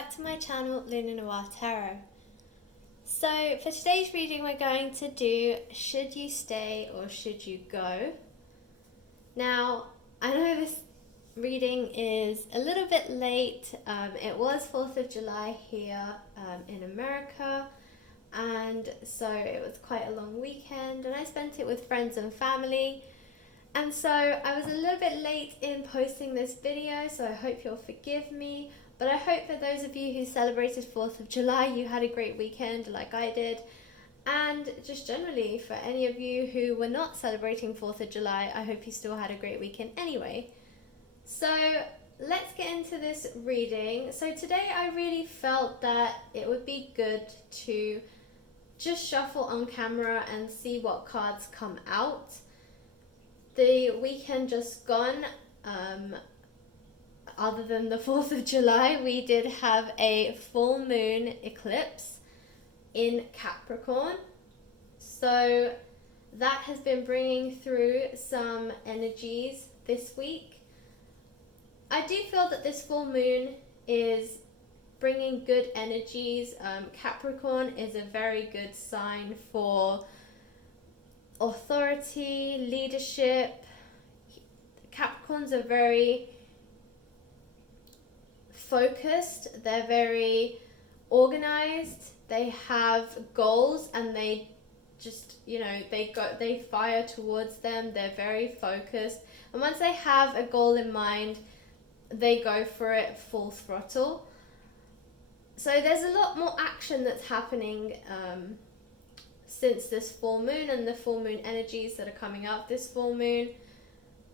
back to my channel, Nouveau Tarot. So for today's reading we're going to do Should You Stay or Should You Go? Now, I know this reading is a little bit late. It was 4th of July here in America, and so it was quite a long weekend and I spent it with friends and family. And so I was a little bit late in posting this video, so I hope you'll forgive me. But I hope for those of you who celebrated 4th of July, you had a great weekend like I did. And just generally, for any of you who were not celebrating 4th of July, I hope you still had a great weekend anyway. So let's get into this reading. So today I really felt that it would be good to just shuffle on camera and see what cards come out. The weekend just gone, other than the 4th of July, we did have a full moon eclipse in Capricorn. So that has been bringing through some energies this week. I do feel that this full moon is bringing good energies. Capricorn is a very good sign for authority, leadership. Capricorns are very focused, they're very organized, they have goals and they just, they fire towards them, they're very focused. And once they have a goal in mind, they go for it full throttle. So there's a lot more action that's happening since this full moon, and the full moon energies that are coming up this full moon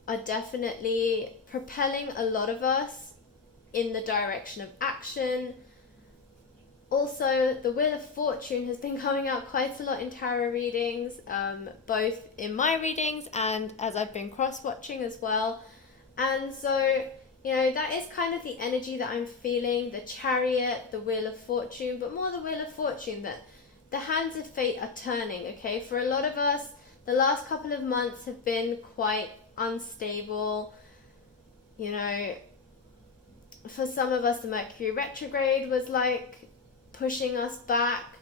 are definitely propelling a lot of us in the direction of action. Also, the Wheel of Fortune has been coming out quite a lot in tarot readings, both in my readings and as I've been cross-watching as well. And so, that is kind of the energy that I'm feeling, the Chariot, the Wheel of Fortune, but more the Wheel of Fortune, that the hands of fate are turning, okay? For a lot of us, the last couple of months have been quite unstable. For some of us, the Mercury retrograde was like pushing us back.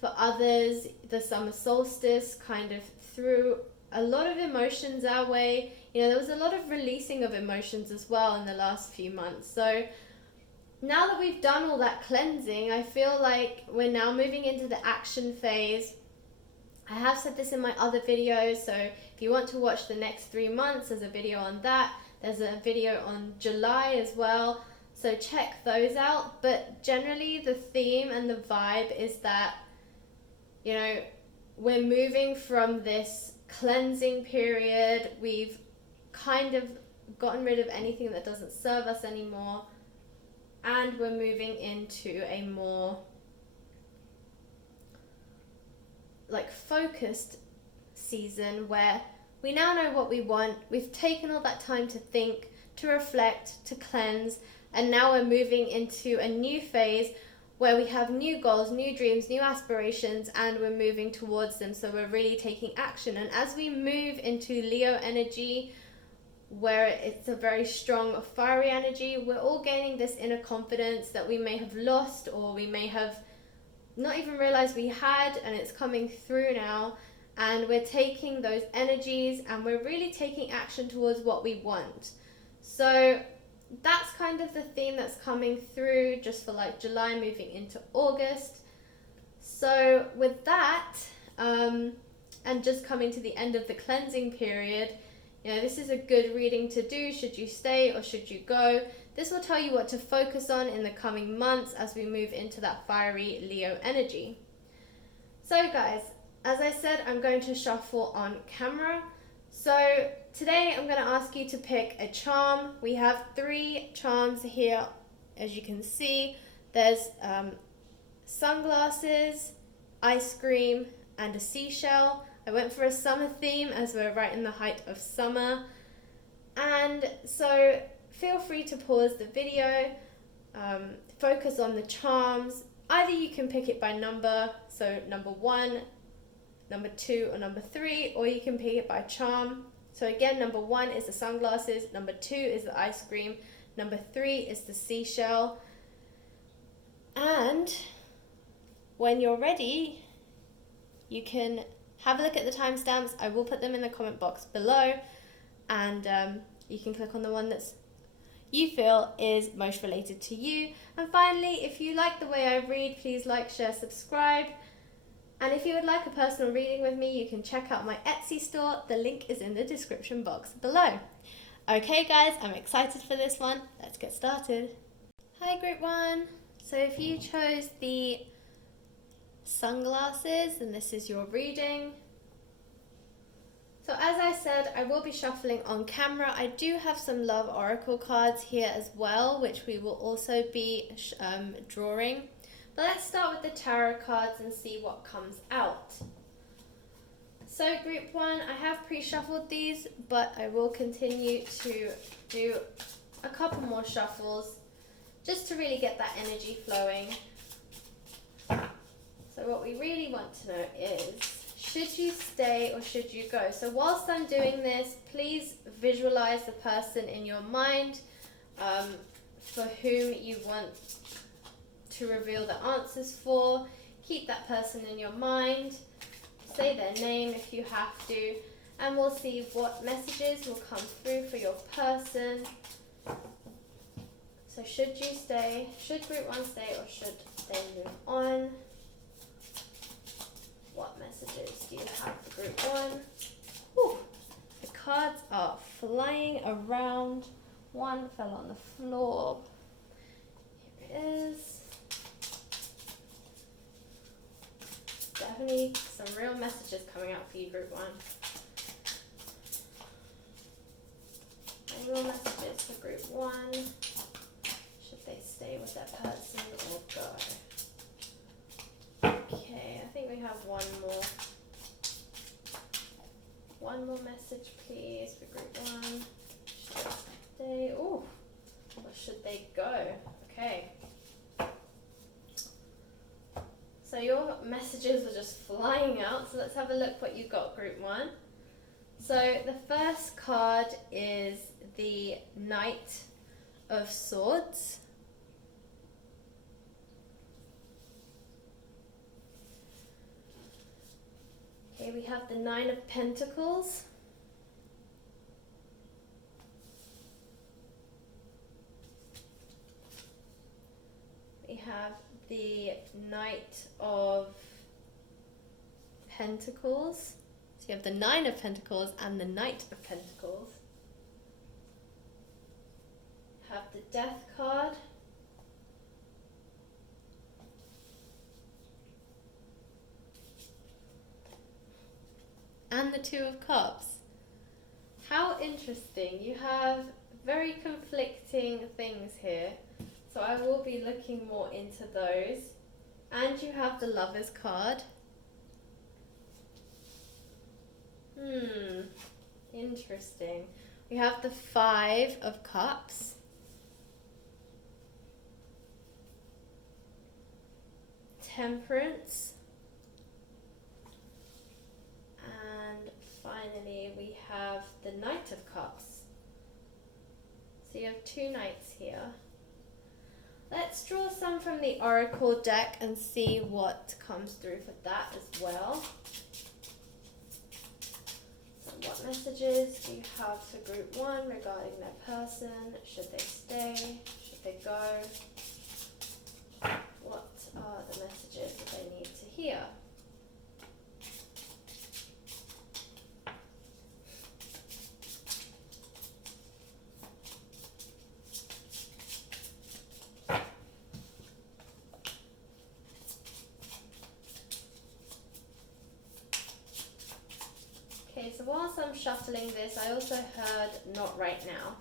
For others, the summer solstice kind of threw a lot of emotions our way. There was a lot of releasing of emotions as well in the last few months. So now that we've done all that cleansing, I feel like we're now moving into the action phase. I have said this in my other videos, so if you want to watch the next 3 months, there's a video on that. There's a video on July as well, so check those out. But generally the theme and the vibe is that, we're moving from this cleansing period. We've kind of gotten rid of anything that doesn't serve us anymore, and we're moving into a more focused season where we now know what we want. We've taken all that time to think, to reflect, to cleanse, and now we're moving into a new phase where we have new goals, new dreams, new aspirations, and we're moving towards them. So we're really taking action. And as we move into Leo energy, where it's a very strong fiery energy, we're all gaining this inner confidence that we may have lost, or we may have not even realized we had, and it's coming through now. And we're taking those energies and we're really taking action towards what we want. So that's kind of the theme that's coming through just for July moving into August. So with that, and just coming to the end of the cleansing period, this is a good reading to do. Should you stay or should you go? This will tell you what to focus on in the coming months as we move into that fiery Leo energy. So guys, as I said, I'm going to shuffle on camera. So today I'm going to ask you to pick a charm. We have 3 charms here. As you can see, there's sunglasses, ice cream, and a seashell. I went for a summer theme as we're right in the height of summer. And so feel free to pause the video, focus on the charms. Either you can pick it by number, so number 1, number 2, or number 3, or you can pick it by charm. So again, number 1 is the sunglasses, number 2 is the ice cream, number 3 is the seashell. And when you're ready, you can have a look at the timestamps. I will put them in the comment box below, and you can click on the one that's you feel is most related to you. And finally, if you like the way I read, please like, share, subscribe. And if you would like a personal reading with me, you can check out my Etsy store. The link is in the description box below. Okay guys, I'm excited for this one. Let's get started. Hi Group 1. So if you chose the sunglasses, then this is your reading. So as I said, I will be shuffling on camera. I do have some love oracle cards here as well, which we will also be drawing. But let's start with the tarot cards and see what comes out. So Group 1, I have pre-shuffled these, but I will continue to do a couple more shuffles just to really get that energy flowing. So what we really want to know is, should you stay or should you go? So whilst I'm doing this, please visualize the person in your mind for whom you want to reveal the answers for. Keep that person in your mind. Say their name if you have to. And we'll see what messages will come through for your person. So should you stay? Should Group 1 stay or should they move on? What messages do you have for Group 1? Whew. The cards are flying around. One fell on the floor. Here it is. Definitely some real messages coming out for you, Group 1. Any real messages for Group 1? Should they stay with that person or go? Okay, I think we have one more. One more message, please, for Group 1. Should they stay? Ooh, or should they go? Okay. So your messages are just flying out. So let's have a look what you got, Group 1. So the first card is the Knight of Swords. Okay, we have the Nine of Pentacles. We have the Knight of Pentacles. So you have the Nine of Pentacles and the Knight of Pentacles. Have the Death card. And the Two of Cups. How interesting. You have very conflicting things here. So I will be looking more into those. And you have the Lovers card. Interesting. We have the Five of Cups. Temperance. And finally we have the Knight of Cups. So you have two knights here. Let's draw some from the Oracle deck and see what comes through for that as well. So what messages do you have for Group 1 regarding their person? Should they stay? Should they go? What are the messages that they need to hear? Okay, so whilst I'm shuffling this, I also heard not right now.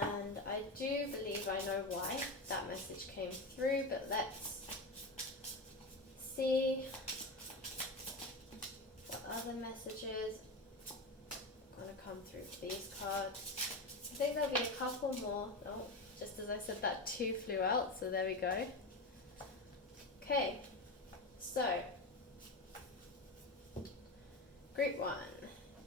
And I do believe I know why that message came through, but let's see what other messages are going to come through for these cards. I think there'll be a couple more. Oh, just as I said that, two flew out, so there we go. Okay, so Group 1,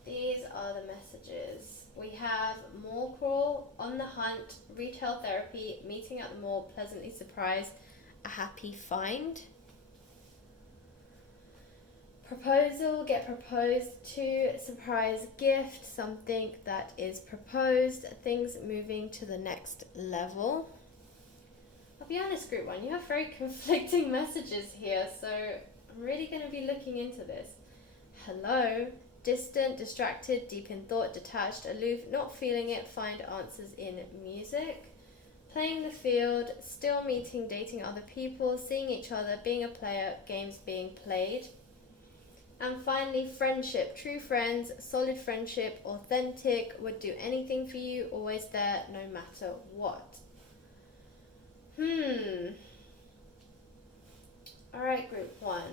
these are the messages we have mall crawl, on the hunt, retail therapy, meeting at the mall, pleasantly surprised, a happy find. Proposal, get proposed to, surprise gift, something that is proposed, things moving to the next level. I'll be honest, group one, you have very conflicting messages here, so I'm really going to be looking into this. Hello, distant, distracted, deep in thought, detached, aloof, not feeling it, find answers in music. Playing the field, still meeting, dating other people, seeing each other, being a player, games being played. And finally, friendship, true friends, solid friendship, authentic, would do anything for you, always there, no matter what. Alright, group one.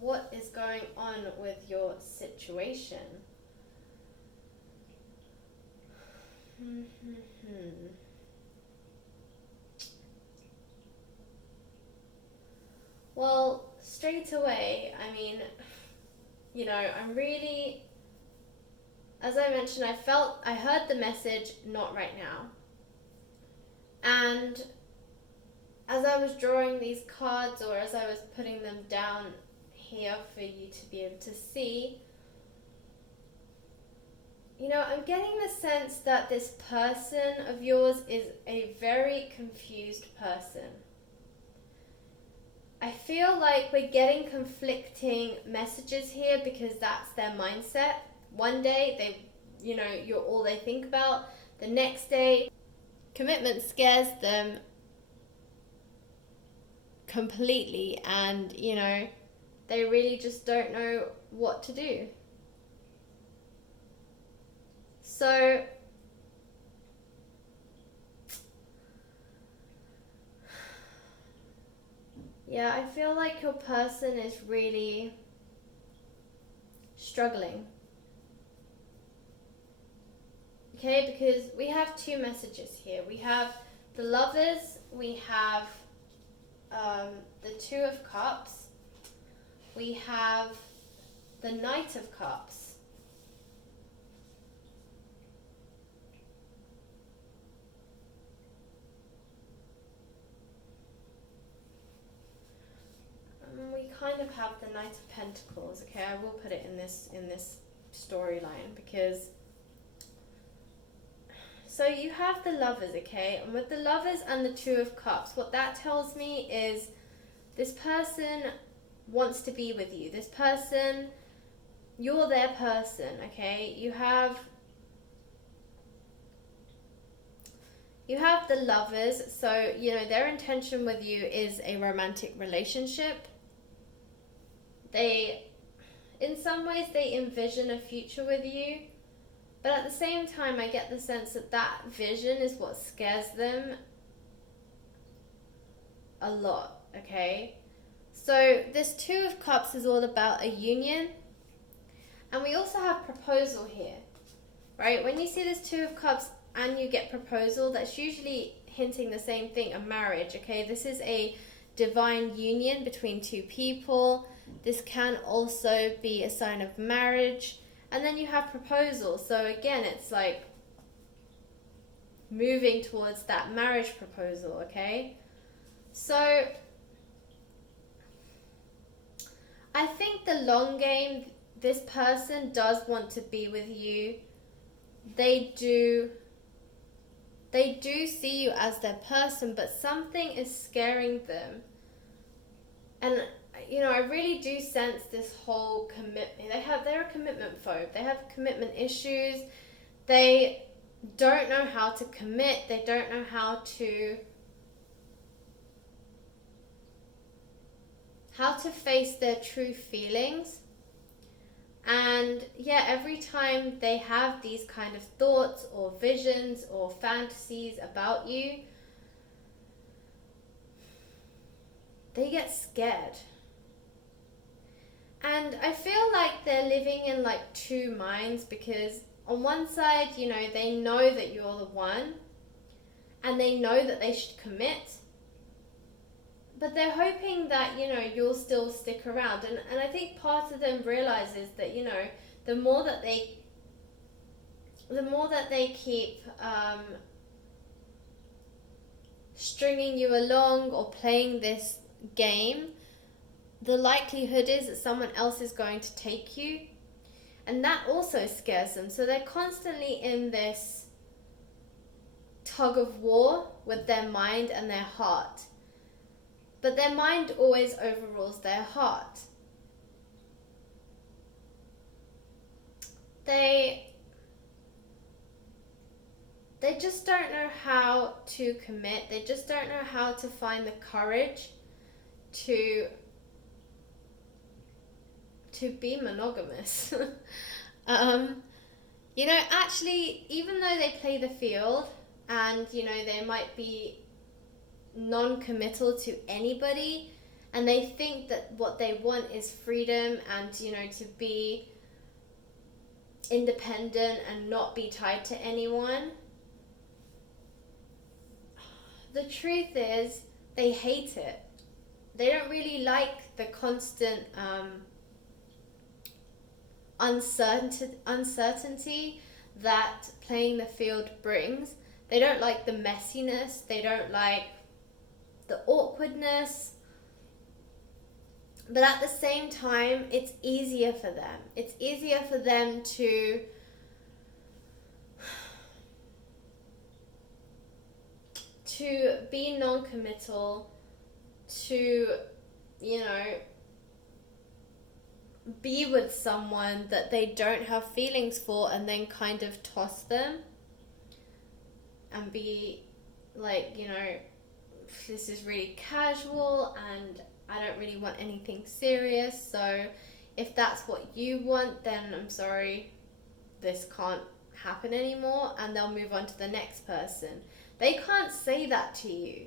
What is going on with your situation? Well, straight away, I mean, I'm really, as I mentioned, I heard the message, not right now. And as I was drawing these cards, or as I was putting them down here for you to be able to see, I'm getting the sense that this person of yours is a very confused person. I feel like we're getting conflicting messages here because that's their mindset. One day you're all they think about. The next day, commitment scares them completely, and they really just don't know what to do. So yeah, I feel like your person is really struggling. Okay, because we have two messages here. We have the Lovers, we have the Two of Cups, we have the Knight of Cups. We kind of have the Knight of Pentacles. Okay, I will put it in this storyline because. So you have the Lovers, okay, and with the Lovers and the Two of Cups, what that tells me is this person wants to be with you. This person, you're their person, okay? You have the Lovers, so their intention with you is a romantic relationship. In some ways, they envision a future with you, but at the same time, I get the sense that vision is what scares them a lot, okay? So this Two of Cups is all about a union, and we also have proposal here, right? When you see this Two of Cups and you get proposal, that's usually hinting the same thing, a marriage, okay? This is a divine union between two people. This can also be a sign of marriage. And then you have proposal. So again, it's like moving towards that marriage proposal, okay? So I think the long game, this person does want to be with you. They do see you as their person, but something is scaring them. And I really do sense this whole commitment. They're a commitment phobe. They have commitment issues. They don't know how to commit. They don't know how to face their true feelings. And yeah, every time they have these kind of thoughts or visions or fantasies about you, they get scared. And I feel like they're living in like two minds, because on one side, they know that you're the one and they know that they should commit, but they're hoping that, you'll still stick around. And I think part of them realizes that, the more that they the more that they keep stringing you along or playing this game, the likelihood is that someone else is going to take you. And that also scares them. So they're constantly in this tug of war with their mind and their heart. But their mind always overrules their heart. They just don't know how to commit. They just don't know how to find the courage to be monogamous. Actually, even though they play the field and, they might be non-committal to anybody, and they think that what they want is freedom and, to be independent and not be tied to anyone, the truth is they hate it. They don't really like the constant uncertainty that playing the field brings. They don't like the messiness. They don't like the awkwardness. But at the same time, it's easier for them. It's easier for them to be non-committal, to, be with someone that they don't have feelings for and then kind of toss them and be like, this is really casual and I don't really want anything serious, so if that's what you want, then I'm sorry, this can't happen anymore, and they'll move on to the next person. They can't say that to you.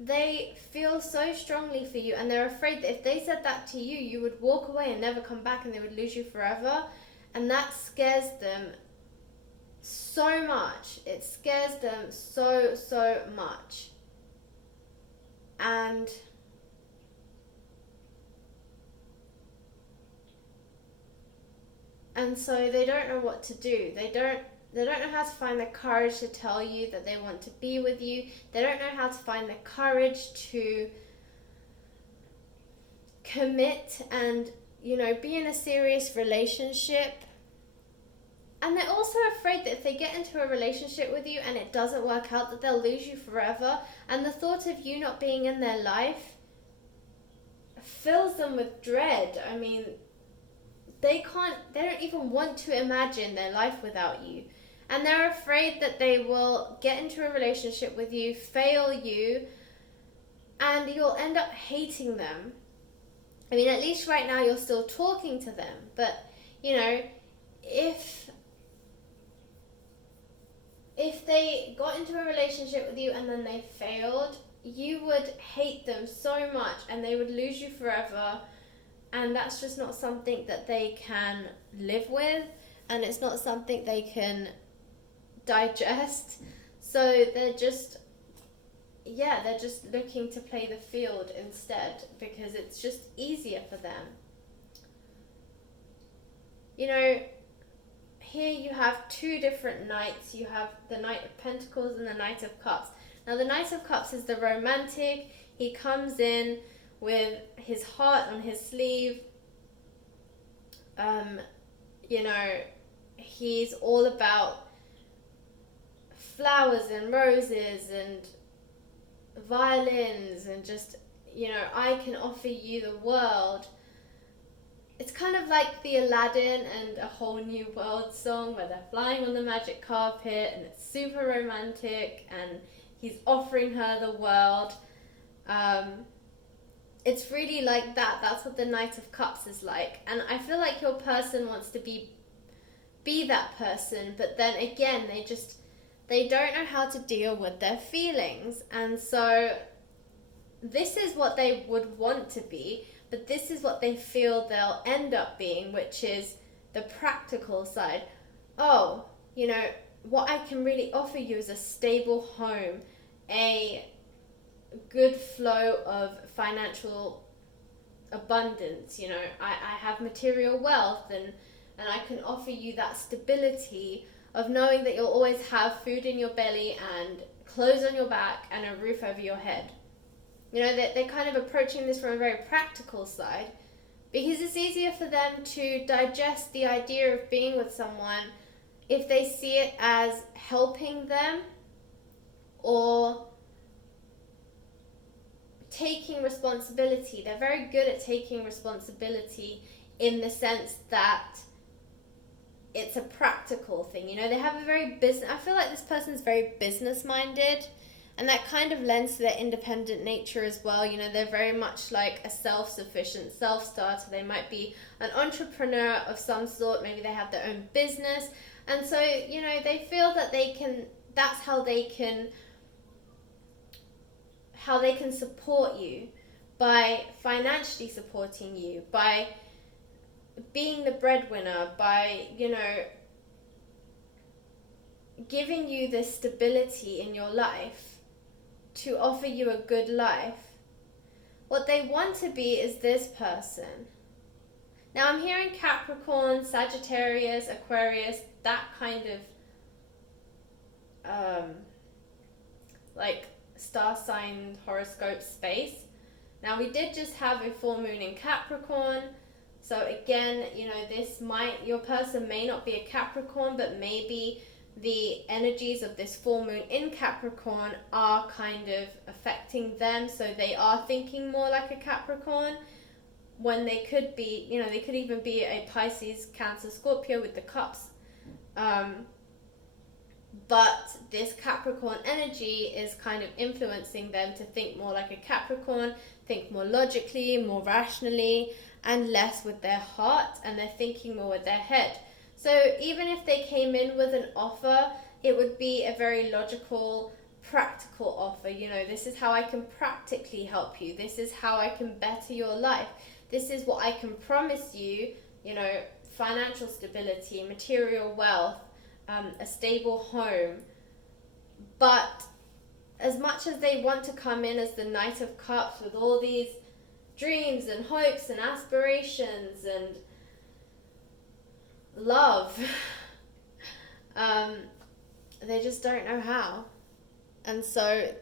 They feel so strongly for you, and they're afraid that if they said that to you, you would walk away and never come back and they would lose you forever. And that scares them so much. It scares them so, so much. And so they don't know what to do. They don't know how to find the courage to tell you that they want to be with you. They don't know how to find the courage to commit and, be in a serious relationship. And they're also afraid that if they get into a relationship with you and it doesn't work out, that they'll lose you forever. And the thought of you not being in their life fills them with dread. I mean, they don't even want to imagine their life without you. And they're afraid that they will get into a relationship with you, fail you, and you'll end up hating them. I mean, at least right now you're still talking to them. But, if they got into a relationship with you and then they failed, you would hate them so much and they would lose you forever. And that's just not something that they can live with, and it's not something they can digest. So they're just looking to play the field instead because it's just easier for them. Here you have two different knights. You have the Knight of Pentacles and the Knight of Cups. Now the Knight of Cups is the romantic. He comes in with his heart on his sleeve. He's all about flowers and roses and violins and just, I can offer you the world. It's kind of like the Aladdin and A Whole New World song where they're flying on the magic carpet and it's super romantic and he's offering her the world. It's really like that. That's what the Knight of Cups is like. And I feel like your person wants to be that person, but then again, they don't know how to deal with their feelings. And so this is what they would want to be, but this is what they feel they'll end up being, which is the practical side. Oh, what I can really offer you is a stable home, a good flow of financial abundance. I have material wealth and I can offer you that stability. of knowing that you'll always have food in your belly and clothes on your back and a roof over your head. You know, they're kind of approaching this from a very practical side, because it's easier for them to digest the idea of being with someone if they see it as helping them or taking responsibility. They're very good at taking responsibility in the sense that it's a practical thing. You know, they have a very business. I feel like this person's very business minded, and that kind of lends to their independent nature as well. You know, they're very much like a self-sufficient self-starter. They might be an entrepreneur of some sort. Maybe they have their own business, and so, you know, they feel that they can. That's how they can support you, by financially supporting you, by being the breadwinner, by, you know, giving you this stability in your life to offer you a good life. What they want to be is this person. Now I'm hearing Capricorn, Sagittarius, Aquarius, that kind of like star sign horoscope space. Now we did just have a full moon in Capricorn, so again, you know, your person may not be a Capricorn, but maybe the energies of this full moon in Capricorn are kind of affecting them, so they are thinking more like a Capricorn, when they could be, you know, they could even be a Pisces, Cancer, Scorpio with the cups. But this Capricorn energy is kind of influencing them to think more like a Capricorn, think more logically, more rationally, and less with their heart, and they're thinking more with their head. So even if they came in with an offer, it would be a very logical, practical offer. You know, this is how I can practically help you. This is how I can better your life. This is what I can promise you, you know, financial stability, material wealth, a stable home. But as much as they want to come in as the Knight of Cups with all these dreams and hopes and aspirations and love, they just don't know how. And so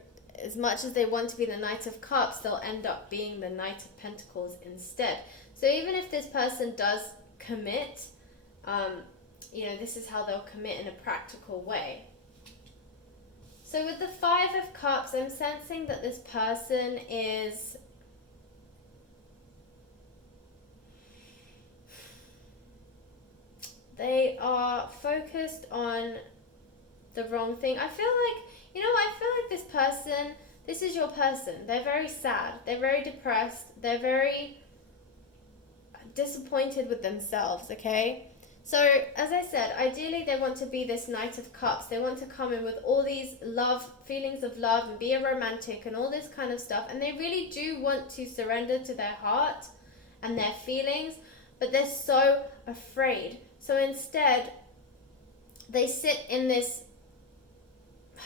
as much as they want to be the Knight of Cups, they'll end up being the Knight of Pentacles instead. So even if this person does commit, you know, this is how they'll commit in a practical way. So with the Five of Cups, I'm sensing that this person is they are focused on the wrong thing. I feel like, you know, I feel like this person, this is your person. They're very sad. They're very depressed. They're very disappointed with themselves, okay? So, as I said, ideally they want to be this Knight of Cups. They want to come in with all these feelings of love and be a romantic and all this kind of stuff. And they really do want to surrender to their heart and their feelings, but they're so afraid. So instead, they sit in this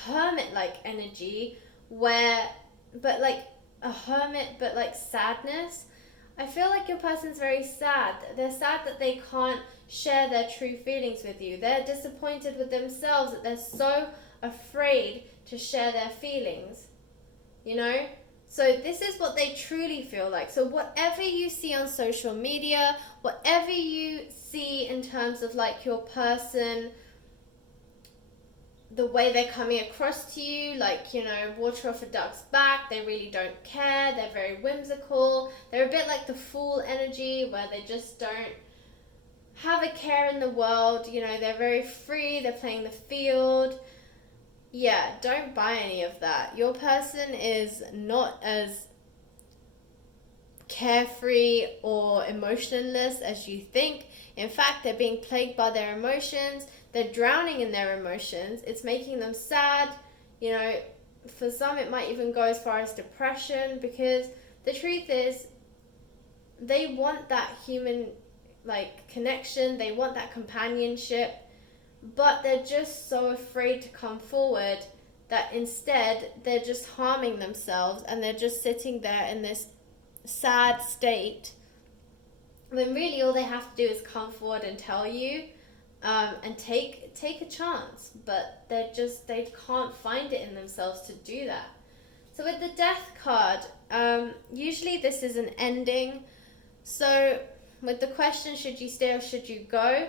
hermit-like energy but like a hermit, but like sadness. I feel like your person's very sad. They're sad that they can't share their true feelings with you. They're disappointed with themselves, that they're so afraid to share their feelings, you know? So this is what they truly feel like. So whatever you see on social media, whatever you see in terms of like your person, the way they're coming across to you, like, you know, water off a duck's back, they really don't care, they're very whimsical, they're a bit like the Fool energy, where they just don't have a care in the world, you know, they're very free, they're playing the field. Yeah, don't buy any of that. Your person is not as carefree or emotionless as you think. In fact, they're being plagued by their emotions. They're drowning in their emotions. It's making them sad. You know, for some it might even go as far as depression, because the truth is they want that human like connection. They want that companionship. But they're just so afraid to come forward that instead they're just harming themselves, and they're just sitting there in this sad state, when really all they have to do is come forward and tell you, and take a chance, but they can't find it in themselves to do that. So with the Death card, usually this is an ending. So with the question, should you stay or should you go?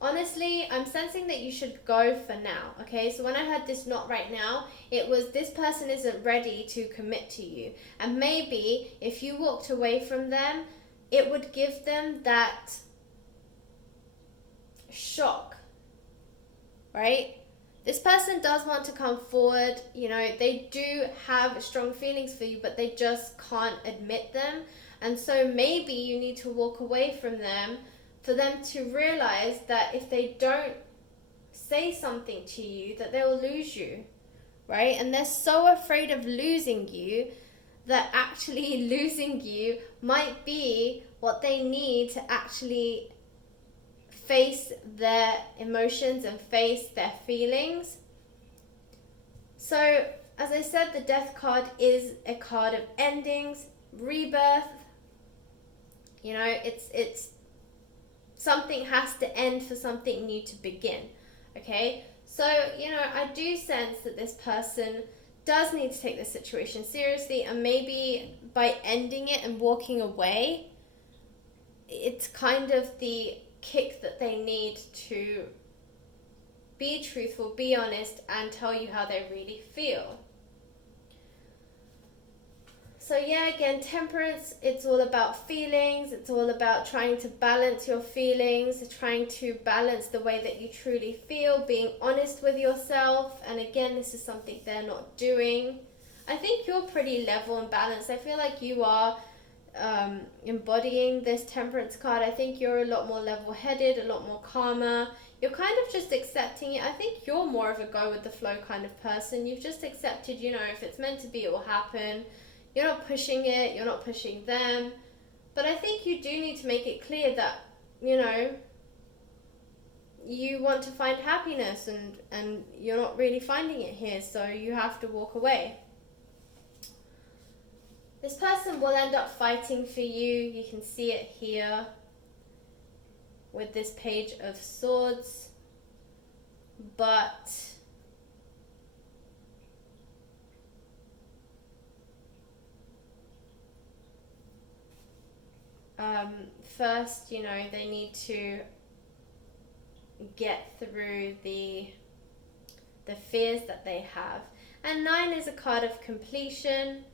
Honestly, I'm sensing that you should go for now, okay? So when I had this not right now, it was this person isn't ready to commit to you. And maybe if you walked away from them, it would give them that shock, right? This person does want to come forward, they do have strong feelings for you, but they just can't admit them. And so maybe you need to walk away from them for them to realize that if they don't say something to you, that they will lose you, right? And they're so afraid of losing you that actually losing you might be what they need to actually face their emotions and face their feelings. So, as I said, the Death card is a card of endings, rebirth. It's something has to end for something new to begin, okay? So, I do sense that this person does need to take this situation seriously, and maybe by ending it and walking away, it's kind of the kick that they need to be truthful, be honest, and tell you how they really feel. So yeah, again, Temperance, it's all about feelings. It's all about trying to balance your feelings, trying to balance the way that you truly feel, being honest with yourself. And again, this is something they're not doing. I think you're pretty level and balanced. I feel like you are embodying this Temperance card. I think you're a lot more level-headed, a lot more calmer. You're kind of just accepting it. I think you're more of a go with the flow kind of person. You've just accepted, if it's meant to be, it will happen. You're not pushing it, you're not pushing them. But I think you do need to make it clear that, you want to find happiness and you're not really finding it here, so you have to walk away. This person will end up fighting for you. You can see it here with this Page of Swords. But first, they need to get through the fears that they have. And 9 is a card of completion.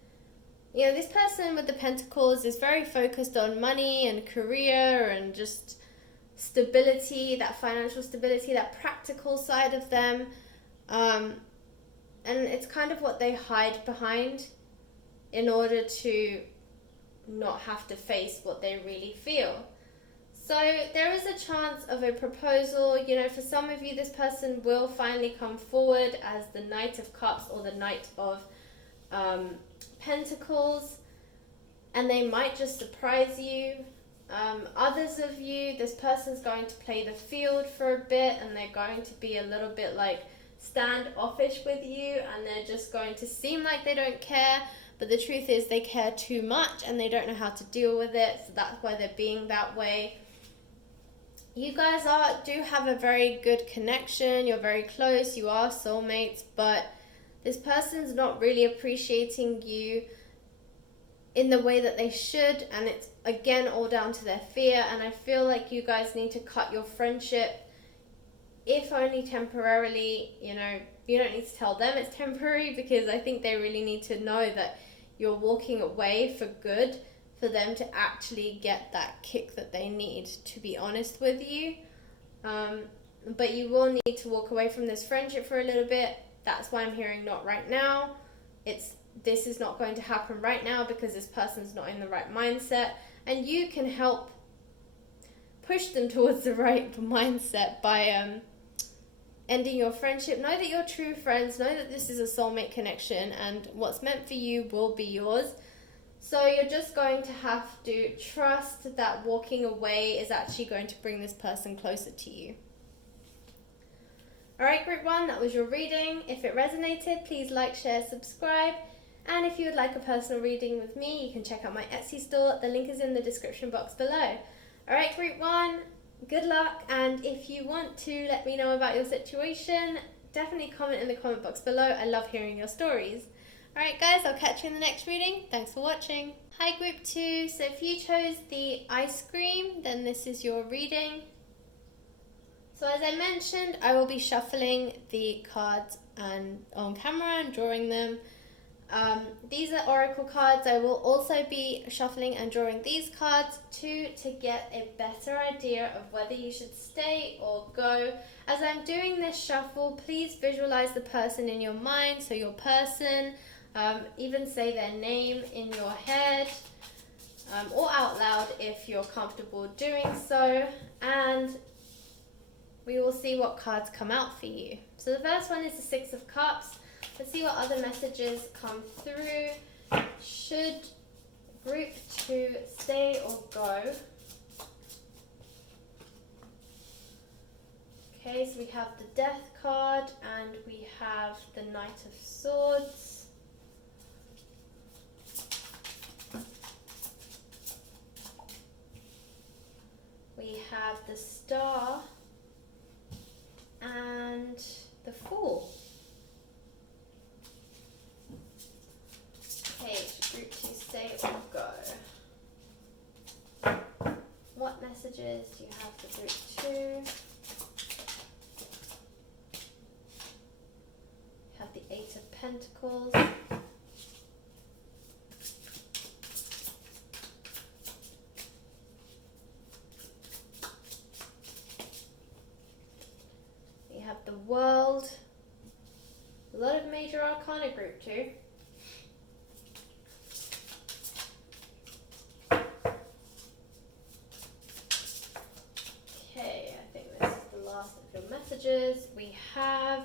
This person with the Pentacles is very focused on money and career and just stability, that financial stability, that practical side of them. And it's kind of what they hide behind in order to not have to face what they really feel. So there is a chance of a proposal. For some of you, this person will finally come forward as the Knight of Cups or the Knight of Pentacles, and they might just surprise you. Others of you, this person's going to play the field for a bit, and they're going to be a little bit like standoffish with you, and they're just going to seem like they don't care, but the truth is they care too much and they don't know how to deal with it, so that's why they're being that way. You guys do have a very good connection, you're very close, you are soulmates, but this person's not really appreciating you in the way that they should, and it's again all down to their fear. And I feel like you guys need to cut your friendship, if only temporarily. You don't need to tell them it's temporary, because I think they really need to know that you're walking away for good, for them to actually get that kick that they need, to be honest with you. But you will need to walk away from this friendship for a little bit. That's why I'm hearing not right now. This is not going to happen right now because this person's not in the right mindset, and you can help push them towards the right mindset by ending your friendship. Know that you're true friends. Know that this is a soulmate connection, and what's meant for you will be yours. So you're just going to have to trust that walking away is actually going to bring this person closer to you. Alright, group 1, that was your reading. If it resonated, please like, share, subscribe. And if you would like a personal reading with me, you can check out my Etsy store. The link is in the description box below. Alright, group 1, good luck, and if you want to let me know about your situation, definitely comment in the comment box below. I love hearing your stories. Alright guys, I'll catch you in the next reading. Thanks for watching. Hi group 2, so if you chose the ice cream, then this is your reading. So as I mentioned, I will be shuffling the cards and on camera and drawing them. These are oracle cards. I will also be shuffling and drawing these cards too, to get a better idea of whether you should stay or go. As I'm doing this shuffle, please visualize the person in your mind. So your person, even say their name in your head, or out loud if you're comfortable doing so, and we will see what cards come out for you. So the first one is the Six of Cups. Let's see what other messages come through. Should group 2 stay or go? Okay, so we have the Death card and we have the Knight of Swords. We have the Star and the Fool. Okay, should group 2 stay or go? What messages do you have for group 2? You have the Eight of Pentacles. You have the World. A lot of major arcana group 2. Messages. We have,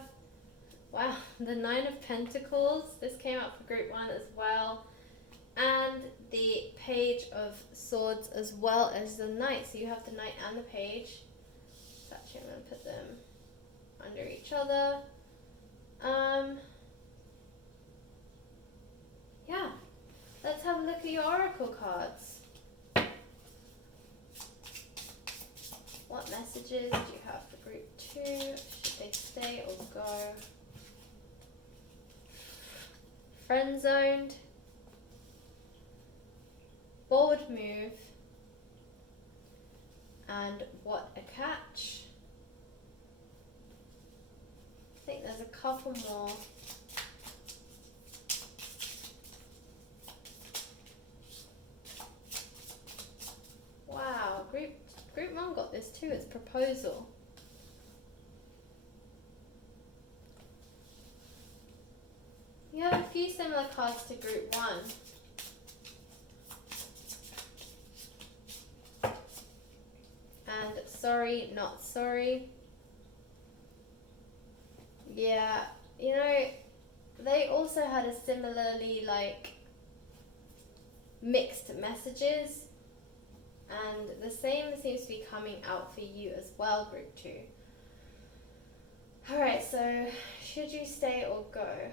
wow, the Nine of Pentacles. This came out for group 1 as well, and the Page of Swords as well as the Knight. So you have the Knight and the Page. So actually I'm going to put them under each other. Yeah, let's have a look at your oracle cards. What messages do you have for group 2? Should they stay or go? Friend zoned. Bold move. And what a catch. I think there's a couple more. Wow, group 1 got this too, it's proposal. You have a few similar cards to group 1. And sorry, not sorry. Yeah, you know, they also had a similarly like mixed messages. And the same seems to be coming out for you as well, group 2. Alright, so should you stay or go?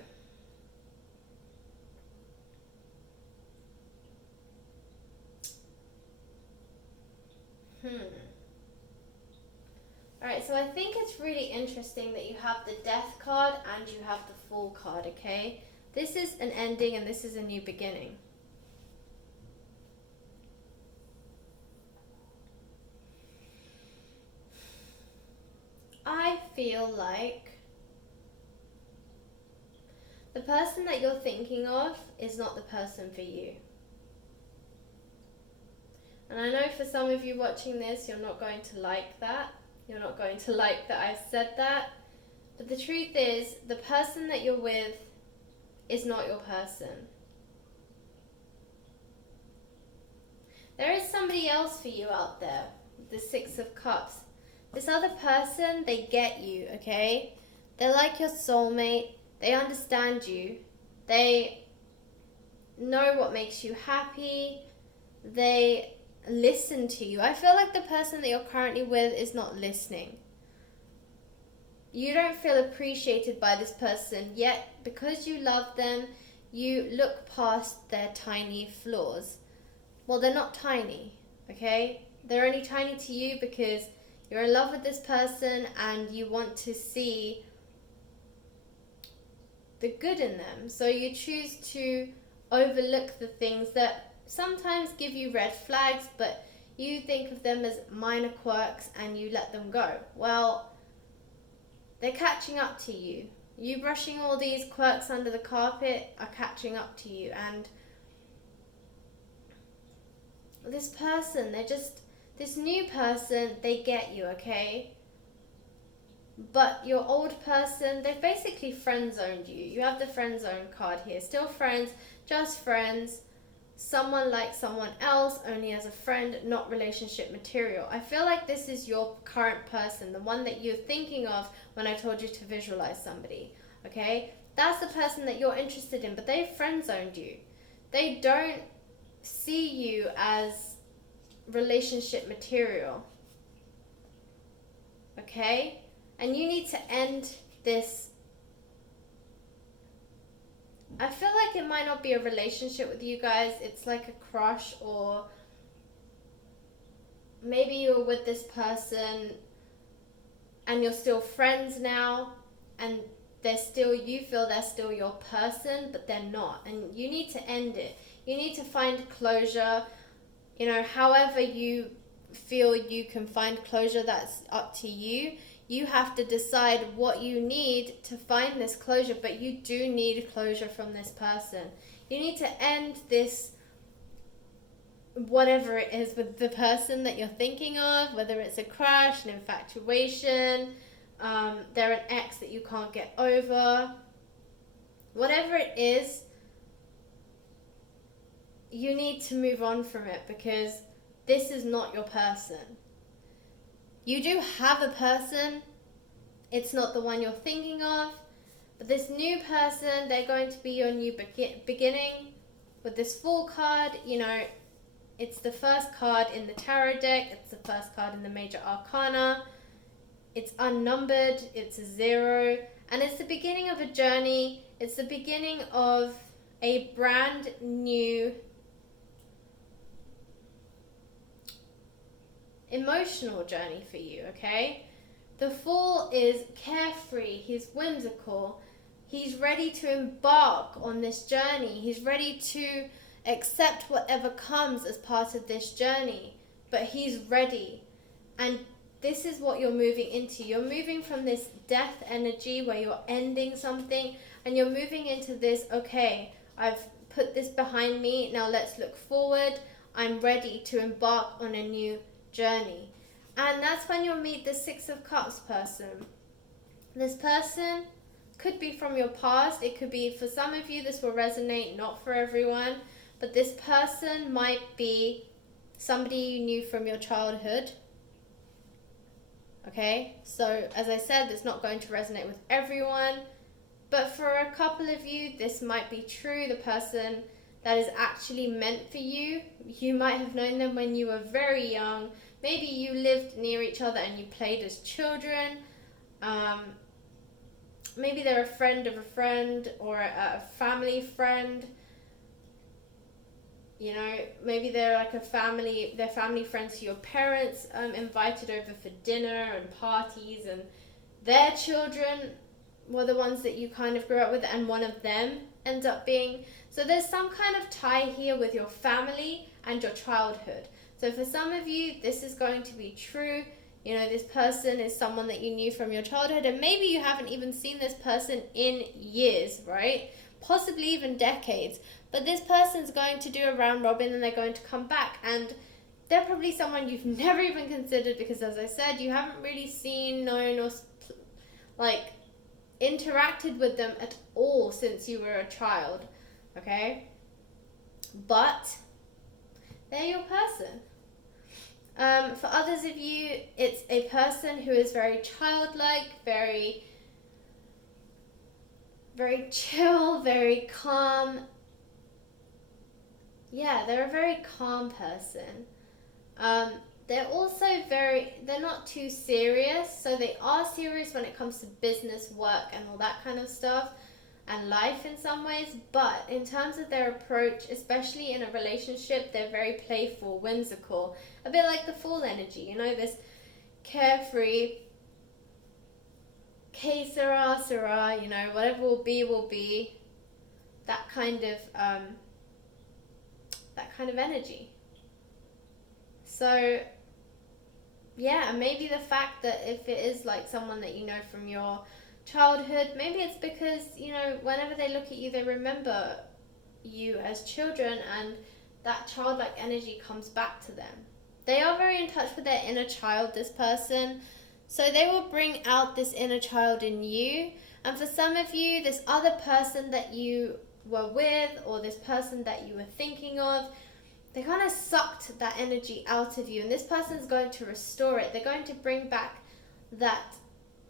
Alright, so I think it's really interesting that you have the Death card and you have the Fool card, okay? This is an ending and this is a new beginning. I feel like the person that you're thinking of is not the person for you. And I know for some of you watching this, you're not going to like that. You're not going to like that I said that. But the truth is, the person that you're with is not your person. There is somebody else for you out there, the Six of Cups. This other person, they get you, okay? They're like your soulmate. They understand you. They know what makes you happy. They listen to you. I feel like the person that you're currently with is not listening. You don't feel appreciated by this person, yet because you love them, you look past their tiny flaws. Well, they're not tiny, okay? They're only tiny to you because You're in love with this person and you want to see the good in them. So you choose to overlook the things that sometimes give you red flags, but you think of them as minor quirks and you let them go. Well, they're catching up to you. You brushing all these quirks under the carpet are catching up to you. And this person, this new person, they get you, okay? But your old person, they've basically friend zoned you. You have the friend zone card here. Still friends, just friends. Someone like someone else, only as a friend, not relationship material. I feel like this is your current person, the one that you're thinking of when I told you to visualize somebody, okay? That's the person that you're interested in, but they've friend zoned you. They don't see you as relationship material, okay? And you need to end this. I feel like it might not be a relationship with you guys. It's like a crush, or maybe you were with this person and you're still friends now, and you feel they're still your person, but they're not. And you need to end it. You need to find closure. However you feel you can find closure, that's up to you. You have to decide what you need to find this closure, but you do need closure from this person. You need to end this, whatever it is, with the person that you're thinking of, whether it's a crush, an infatuation, they're an ex that you can't get over. Whatever it is, you need to move on from it, because this is not your person. You do have a person, it's not the one you're thinking of, but this new person, they're going to be your new beginning. With this Fool card, it's the first card in the tarot deck, it's the first card in the major arcana, it's unnumbered, it's a 0, and it's the beginning of a journey, it's the beginning of a brand new emotional journey for you, okay? The Fool is carefree, he's whimsical, he's ready to embark on this journey, he's ready to accept whatever comes as part of this journey, but he's ready. And this is what you're moving into. You're moving from this death energy where you're ending something, and you're moving into this, okay, I've put this behind me, now let's look forward, I'm ready to embark on a new journey. And that's when you'll meet the 6 of Cups person. This person could be from your past. It could be, for some of you, this will resonate, not for everyone, but this person might be somebody you knew from your childhood. Okay, so as I said, it's not going to resonate with everyone, but for a couple of you, this might be true. The person that is actually meant for you, you might have known them when you were very young. Maybe you lived near each other and you played as children. Maybe they're a friend of a friend, or a family friend. Maybe they're like they're family friends to your parents, invited over for dinner and parties, and their children were the ones that you kind of grew up with, and one of them ends up being. So there's some kind of tie here with your family and your childhood. So for some of you, this is going to be true. This person is someone that you knew from your childhood, and maybe you haven't even seen this person in years, right? Possibly even decades. But this person's going to do a round robin, and they're going to come back, and they're probably someone you've never even considered, because as I said, you haven't really seen, known, or interacted with them at all since you were a child, okay? But they're your person. For others of you, it's a person who is very childlike, very, very chill, very calm. Yeah, they're a very calm person. They're also they're not too serious, so they are serious when it comes to business, work, and all that kind of stuff, and life in some ways, but in terms of their approach, especially in a relationship, they're very playful, whimsical, a bit like the Fool energy, this carefree, que sera, sera, whatever will be, that kind of energy. So yeah, maybe the fact that if it is like someone that you know from your childhood, maybe it's because, whenever they look at you, they remember you as children, and that childlike energy comes back to them. They are very in touch with their inner child, this person, so they will bring out this inner child in you. And for some of you, this other person that you were with, or this person that you were thinking of, they kind of sucked that energy out of you, and this person's going to restore it. They're going to bring back that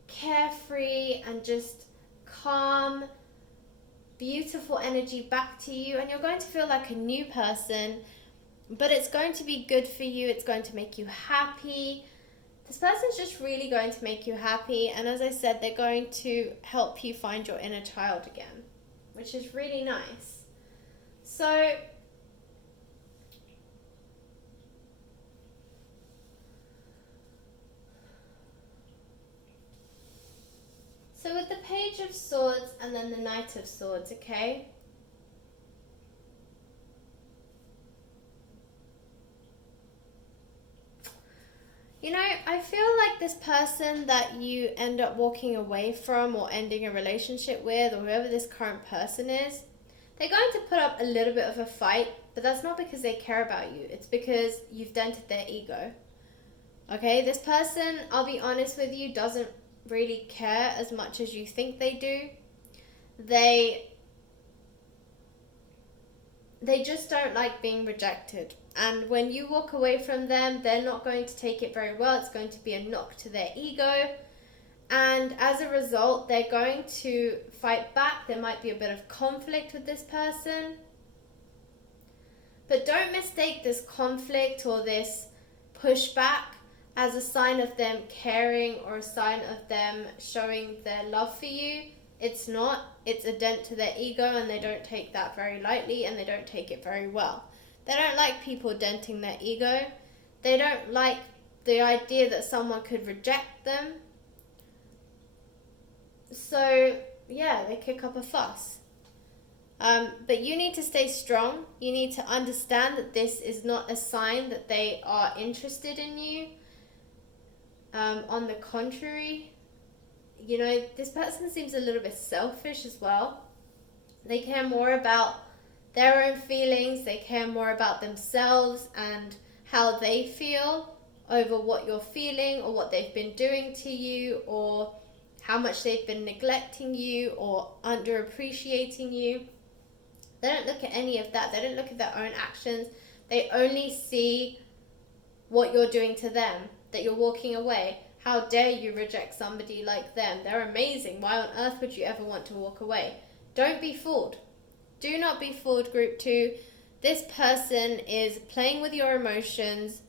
carefree and just calm, beautiful energy back to you, and you're going to feel like a new person, but it's going to be good for you. It's going to make you happy. This person's just really going to make you happy, and as I said, they're going to help you find your inner child again, which is really nice. So with the Page of Swords and then the Knight of Swords, okay? I feel like this person that you end up walking away from or ending a relationship with, or whoever this current person is, they're going to put up a little bit of a fight, but that's not because they care about you. It's because you've dented their ego. Okay, this person, I'll be honest with you, doesn't really care as much as you think they do. They just don't like being rejected. And when you walk away from them, they're not going to take it very well. It's going to be a knock to their ego. And as a result, they're going to fight back. There might be a bit of conflict with this person. But don't mistake this conflict or this pushback as a sign of them caring or a sign of them showing their love for you. It's not. It's a dent to their ego, and they don't take that very lightly, and they don't take it very well. They don't like people denting their ego. They don't like the idea that someone could reject them. So, yeah, they kick up a fuss. But you need to stay strong. You need to understand that this is not a sign that they are interested in you. On the contrary, this person seems a little bit selfish as well. They care more about their own feelings. They care more about themselves and how they feel over what you're feeling, or what they've been doing to you, or how much they've been neglecting you or underappreciating you. They don't look at any of that. They don't look at their own actions. They only see what you're doing to them, that you're walking away. How dare you reject somebody like them? They're amazing. Why on earth would you ever want to walk away? Don't be fooled. Do not be fooled, Group 2. This person is playing with your emotions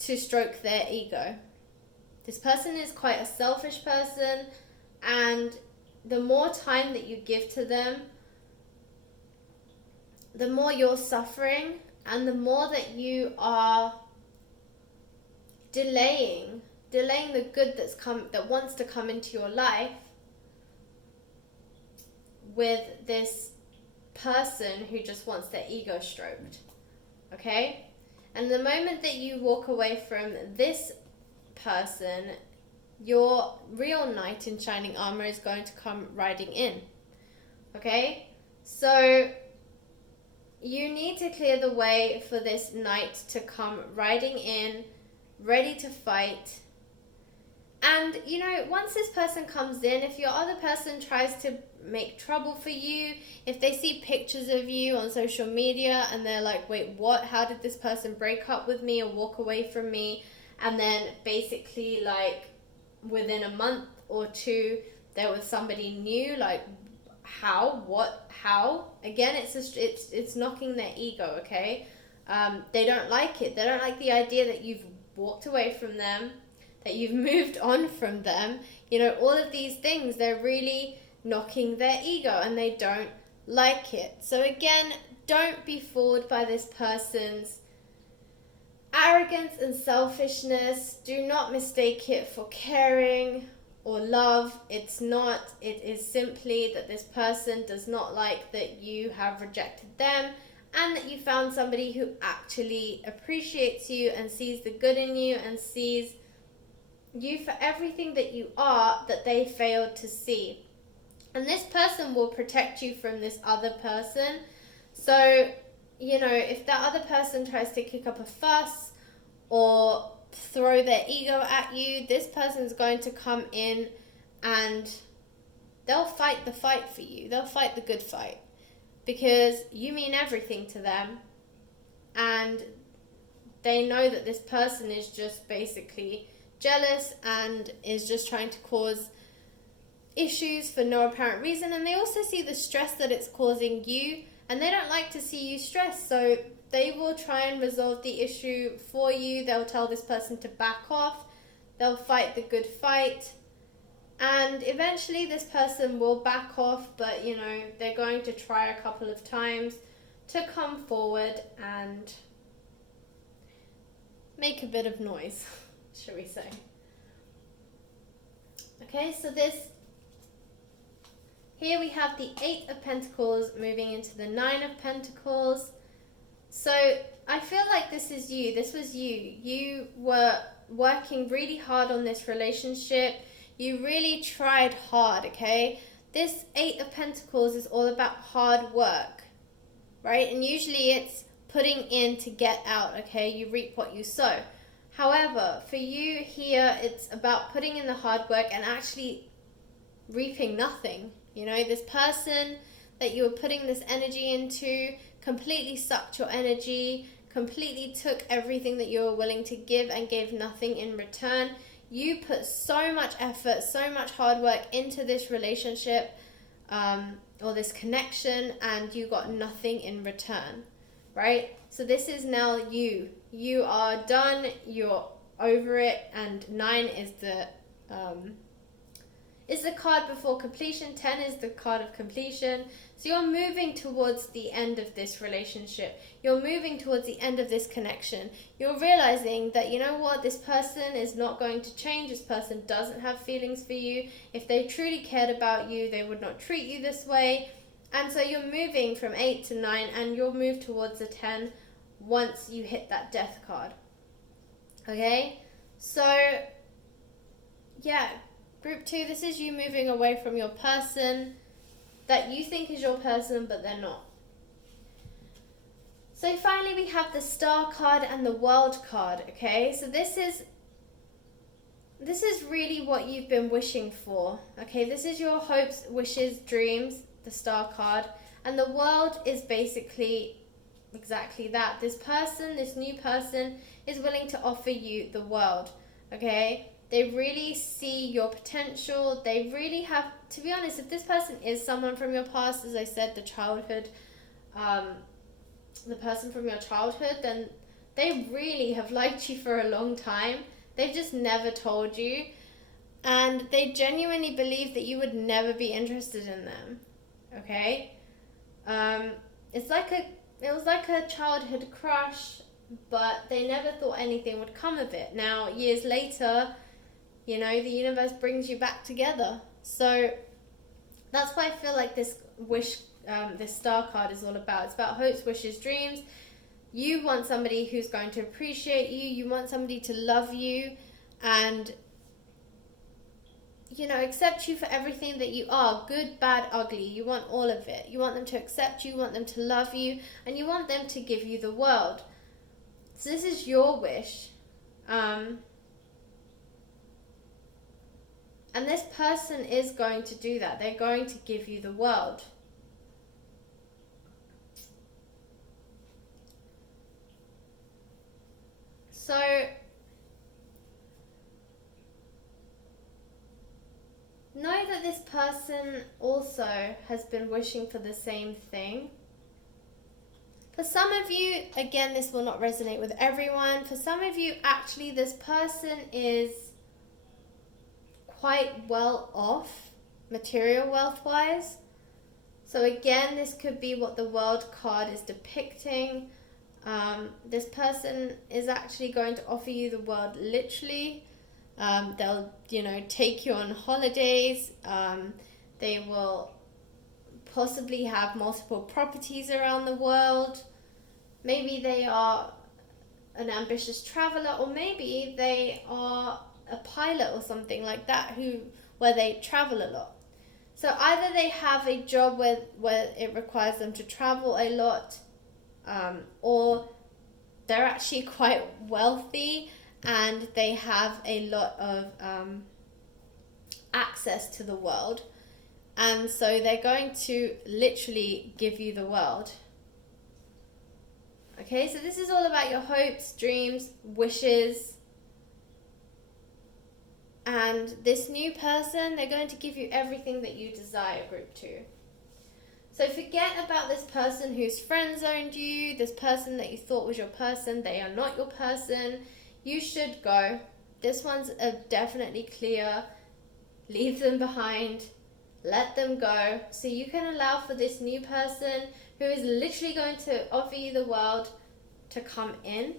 to stroke their ego. This person is quite a selfish person, and the more time that you give to them, the more you're suffering, and the more that you are delaying the good that wants to come into your life with this person who just wants their ego stroked. Okay? And the moment that you walk away from this person, your real knight in shining armor is going to come riding in. Okay? So you need to clear the way for this knight to come riding in, ready to fight. And, once this person comes in, if your other person tries to make trouble for you, if they see pictures of you on social media and they're like, wait, what? How did this person break up with me or walk away from me? And then basically, within a month or two, they're with somebody new, how? What? How? Again, it's knocking their ego, okay? They don't like it. They don't like the idea that you've walked away from them, that you've moved on from them. All of these things, they're really knocking their ego, and they don't like it. So again, don't be fooled by this person's Arrogance and selfishness, do not mistake it for caring or love. It's not. It is simply that this person does not like that you have rejected them, and that you found somebody who actually appreciates you and sees the good in you and sees you for everything that you are, that they failed to see. And this person will protect you from this other person. So, if that other person tries to kick up a fuss or throw their ego at you, this person's going to come in and they'll fight the fight for you. They'll fight the good fight because you mean everything to them, and they know that this person is just basically jealous and is just trying to cause issues for no apparent reason. And they also see the stress that it's causing you, and they don't like to see you stressed, so they will try and resolve the issue for you. They'll tell this person to back off. They'll fight the good fight. And eventually this person will back off, but they're going to try a couple of times to come forward and make a bit of noise, shall we say. Okay, so here we have the 8 of Pentacles moving into the 9 of Pentacles. So I feel like this is you. This was you. You were working really hard on this relationship. You really tried hard, okay? This 8 of Pentacles is all about hard work, right? And usually it's putting in to get out, okay? You reap what you sow. However, for you here, it's about putting in the hard work and actually reaping nothing. This person that you were putting this energy into completely sucked your energy, completely took everything that you were willing to give and gave nothing in return. You put so much effort, so much hard work into this relationship or this connection, and you got nothing in return, right? So this is now you. You are done, you're over it, and 9 is the card before completion. 10 is the card of completion. So you're moving towards the end of this relationship. You're moving towards the end of this connection. You're realizing that, this person is not going to change. This person doesn't have feelings for you. If they truly cared about you, they would not treat you this way. And so you're moving from 8 to 9, and you'll move towards the 10 once you hit that death card. Okay? So, yeah. Group 2, this is you moving away from your person that you think is your person, but they're not. So finally we have the Star card and the World card, okay? So this is really what you've been wishing for, okay? This is your hopes, wishes, dreams, the Star card. And the World is basically exactly that. This person, this new person, is willing to offer you the world, okay? They really see your potential. They really have, to be honest, if this person is someone from your past, as I said, the person from your childhood, then they really have liked you for a long time. They've just never told you. And they genuinely believe that you would never be interested in them, okay? It was like a childhood crush, but they never thought anything would come of it. Now, years later, the universe brings you back together. So that's why I feel like this Star card is all about. It's about hopes, wishes, dreams. You want somebody who's going to appreciate you. You want somebody to love you and, accept you for everything that you are. Good, bad, ugly. You want all of it. You want them to accept you, you want them to love you, and you want them to give you the world. So this is your wish. And this person is going to do that. They're going to give you the world. So, know that this person also has been wishing for the same thing. For some of you, again, this will not resonate with everyone. For some of you, actually, this person is quite well off, material wealth wise. So again, this could be what the World card is depicting. This person is actually going to offer you the world literally. They'll, take you on holidays. They will possibly have multiple properties around the world. Maybe they are an ambitious traveler, or maybe they are a pilot or something like that where they travel a lot. So either they have a job where it requires them to travel a lot, or they're actually quite wealthy and they have a lot of access to the world, and so they're going to literally give you the world. Okay, so this is all about your hopes, dreams, wishes. And this new person, they're going to give you everything that you desire, group 2. So forget about this person who's friend zoned you, this person that you thought was your person. They are not your person. You should go. This one's definitely clear. Leave them behind. Let them go. So you can allow for this new person who is literally going to offer you the world to come in.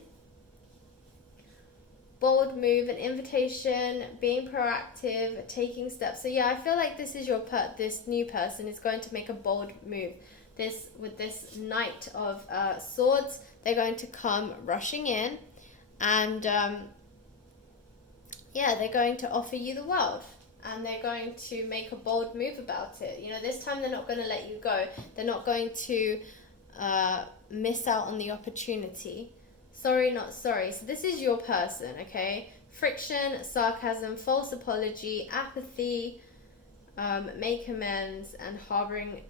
Bold move, an invitation, being proactive, taking steps. So yeah, I feel like this is this new person is going to make a bold move. With this Knight of Swords, they're going to come rushing in, and they're going to offer you the world, and they're going to make a bold move about it. This time they're not going to let you go. They're not going to miss out on the opportunity. Sorry, not sorry. So this is your person, okay? Friction, sarcasm, false apology, apathy, make amends, and harboring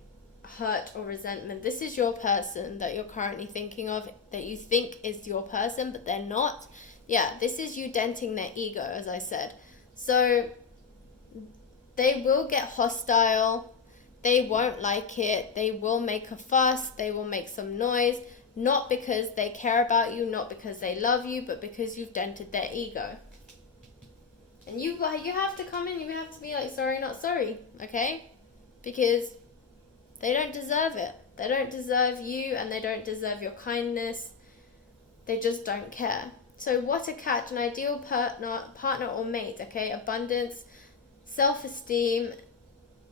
hurt or resentment. This is your person that you're currently thinking of, that you think is your person, but they're not. Yeah, this is you denting their ego, as I said. So they will get hostile. They won't like it. They will make a fuss. They will make some noise. Not because they care about you, not because they love you, but because you've dented their ego. And you have to come in, you have to be like, sorry, not sorry, okay? Because they don't deserve it. They don't deserve you, and they don't deserve your kindness. They just don't care. So what a catch, an ideal partner or mate, okay? Abundance, self-esteem.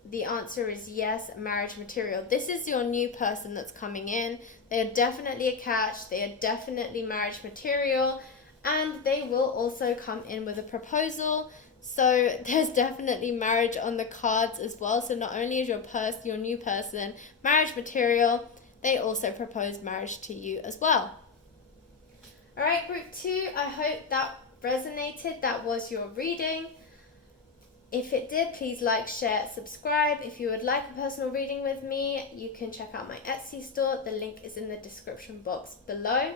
The answer is yes, marriage material. This is your new person that's coming in. They are definitely a catch. They are definitely marriage material. And they will also come in with a proposal. So there's definitely marriage on the cards as well. So not only is your new person marriage material, they also propose marriage to you as well. All right, group 2, I hope that resonated. That was your reading. If it did, please like, share, subscribe. If you would like a personal reading with me, you can check out my Etsy store. The link is in the description box below.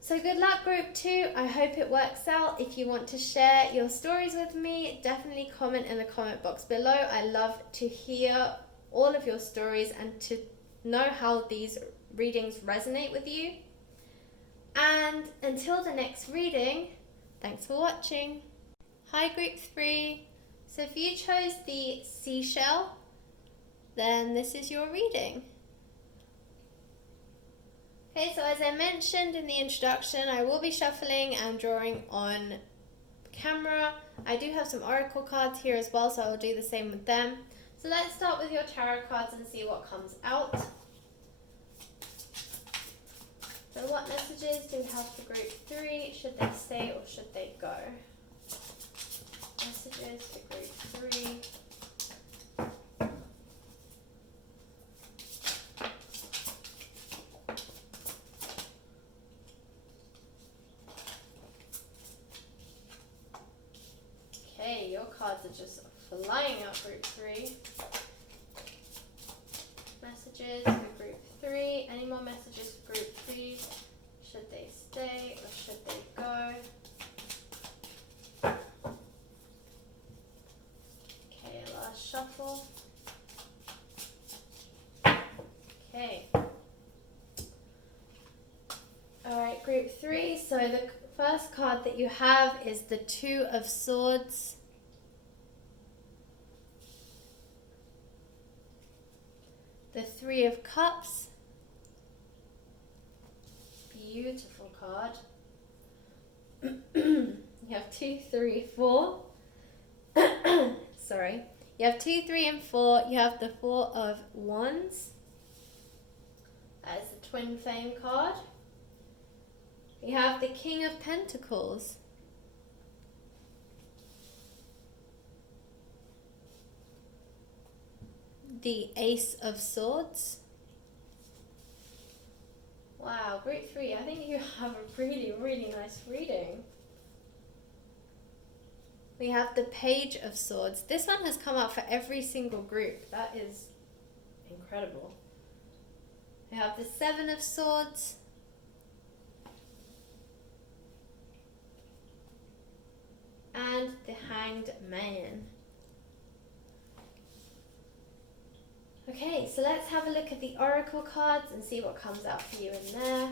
So good luck, group 2. I hope it works out. If you want to share your stories with me, definitely comment in the comment box below. I love to hear all of your stories and to know how these readings resonate with you. And until the next reading, thanks for watching. Hi, group 3. So if you chose the seashell, then this is your reading. Okay, so as I mentioned in the introduction, I will be shuffling and drawing on camera. I do have some oracle cards here as well, so I will do the same with them. So let's start with your tarot cards and see what comes out. So what messages do we have for group 3? Should they stay or should they go? Messages for group 3. Okay, your cards are just flying out, group 3. Messages for group 3. Any more messages for group 3? Should they stay or should they go? Shuffle. Okay. Alright, group 3. So the first card that you have is the 2 of Swords. The 3 of Cups. beautiful card. You have 2, 3, 4. Sorry. You have 2, 3, and 4. You have the 4 of Wands. That is the Twin Flame card. You have the King of Pentacles. The Ace of Swords. Wow, group 3. I think you have a really, really nice reading. We have the Page of Swords. This one has come out for every single group. That is incredible. We have the Seven of Swords. And the Hanged Man. Okay, so let's have a look at the Oracle cards and see what comes out for you in there.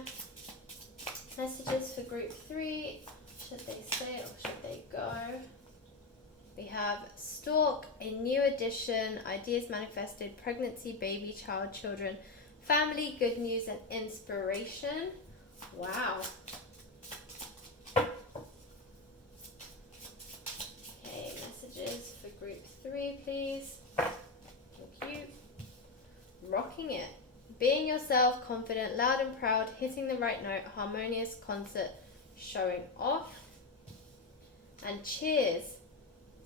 Messages for group 3. Should they stay or should they go? We have Stalk, a new addition, ideas manifested, pregnancy, baby, child, children, family, good news, and inspiration. Wow. Okay, messages for group 3, please. Thank you. Rocking it. Being yourself, confident, loud and proud, hitting the right note, harmonious concert, showing off. And cheers.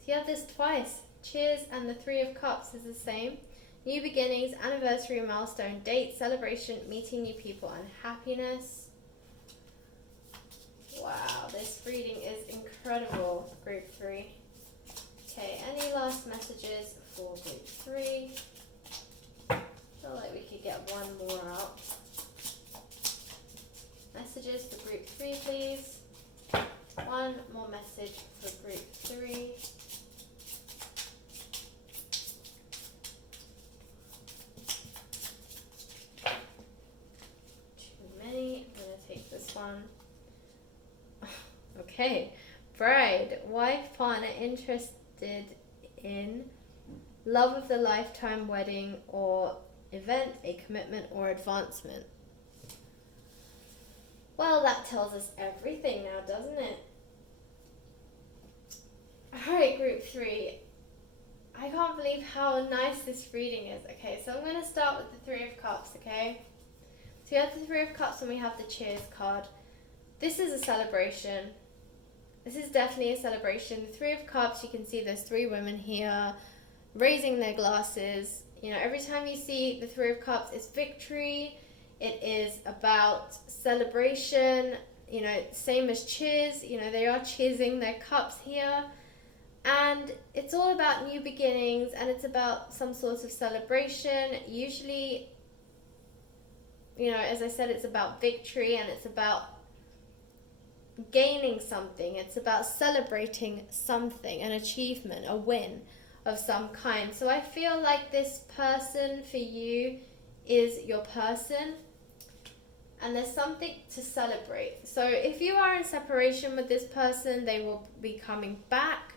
So you have this twice. Cheers and the Three of Cups is the same. New beginnings, anniversary, milestone, date, celebration, meeting new people, and happiness. Wow, this reading is incredible, group 3. Okay, any last messages for group 3? I feel like we could get one more out. Messages for group 3, please. One more message for group 3. Too many. I'm going to take this one. Okay. Bride, wife, partner, interested in love of the lifetime, wedding or event, a commitment or advancement. Well, that tells us everything now, doesn't it? Alright, group 3. I can't believe how nice this reading is. Okay, so I'm going to start with the Three of Cups, okay? So you have the Three of Cups and we have the Cheers card. This is a celebration. This is definitely a celebration. The Three of Cups, you can see there's 3 women here raising their glasses. You know, every time you see the Three of Cups, it's victory. It is about celebration. You know, same as cheers. You know, they are cheersing their cups here. And it's all about new beginnings and it's about some sort of celebration. Usually, you know, as I said, it's about victory and it's about gaining something. It's about celebrating something, an achievement, a win of some kind. So I feel like this person for you is your person and there's something to celebrate. So if you are in separation with this person, they will be coming back.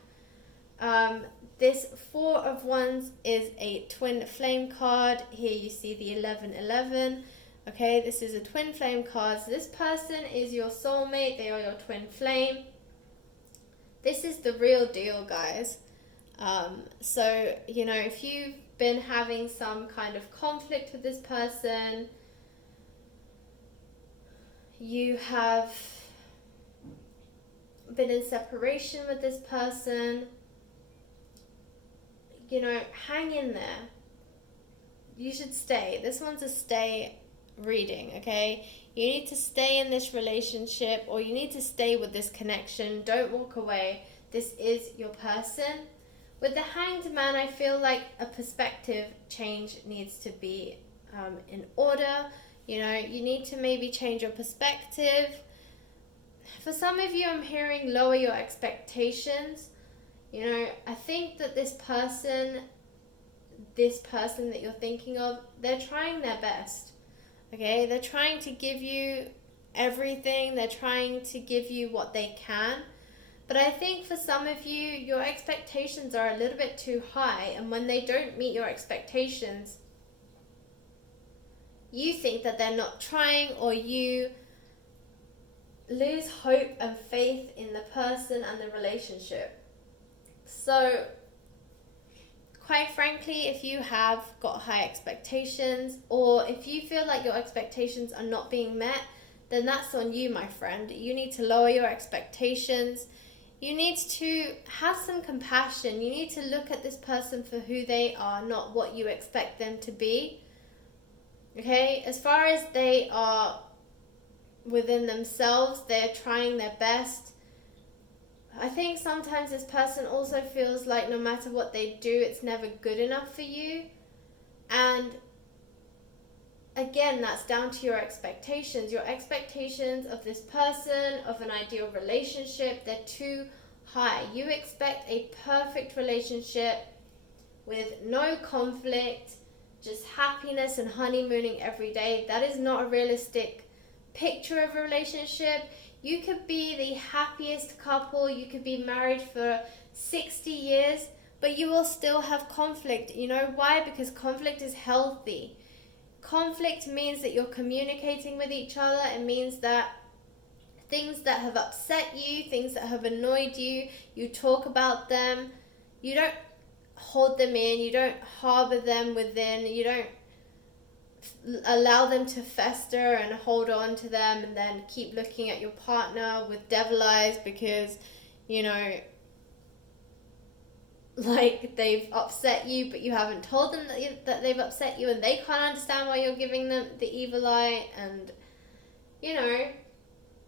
This Four of Wands is a twin flame card. Here you see the 1111. Okay, this is a twin flame card. So this person is your soulmate. They are your twin flame. This is the real deal, guys. So, you know, if you've been having some kind of conflict with this person, you have been in separation with this person, you know, hang in there. You should stay. This one's a stay reading, okay? You need to stay in this relationship or you need to stay with this connection. Don't walk away. This is your person. With the Hanged Man, I feel like a perspective change needs to be in order. You know, you need to maybe change your perspective. For some of you, I'm hearing lower your expectations. You know, I think that this person that you're thinking of, they're trying their best. Okay, they're trying to give you everything. They're trying to give you what they can. But I think for some of you, your expectations are a little bit too high. And when they don't meet your expectations, you think that they're not trying or you lose hope and faith in the person and the relationship. So, quite frankly, if you have got high expectations, or if you feel like your expectations are not being met, then that's on you, my friend. You need to lower your expectations. You need to have some compassion. You need to look at this person for who they are, not what you expect them to be. Okay? As far as they are within themselves, they're trying their best. I think sometimes this person also feels like no matter what they do, it's never good enough for you. And again, that's down to your expectations. Your expectations of this person, of an ideal relationship, they're too high. You expect a perfect relationship with no conflict, just happiness and honeymooning every day. That is not a realistic picture of a relationship. You could be the happiest couple, you could be married for 60 years, but you will still have conflict. You know why? Because conflict is healthy. Conflict means that you're communicating with each other. It means that things that have upset you, things that have annoyed you, you talk about them. You don't hold them in, you don't harbor them within, you don't allow them to fester and hold on to them and then keep looking at your partner with devil eyes because, you know, like they've upset you, but you haven't told them that they've upset you, and they can't understand why you're giving them the evil eye. And, you know,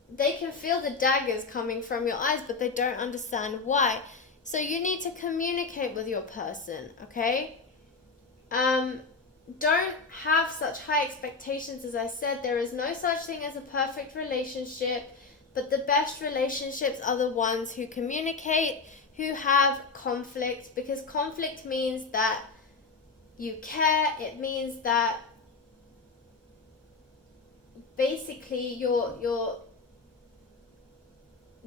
they can feel the daggers coming from your eyes, but they don't understand why. So you need to communicate with your person, okay? Don't have such high expectations. As I said, there is no such thing as a perfect relationship, but the best relationships are the ones who communicate, who have conflict, because conflict means that you care. It means that basically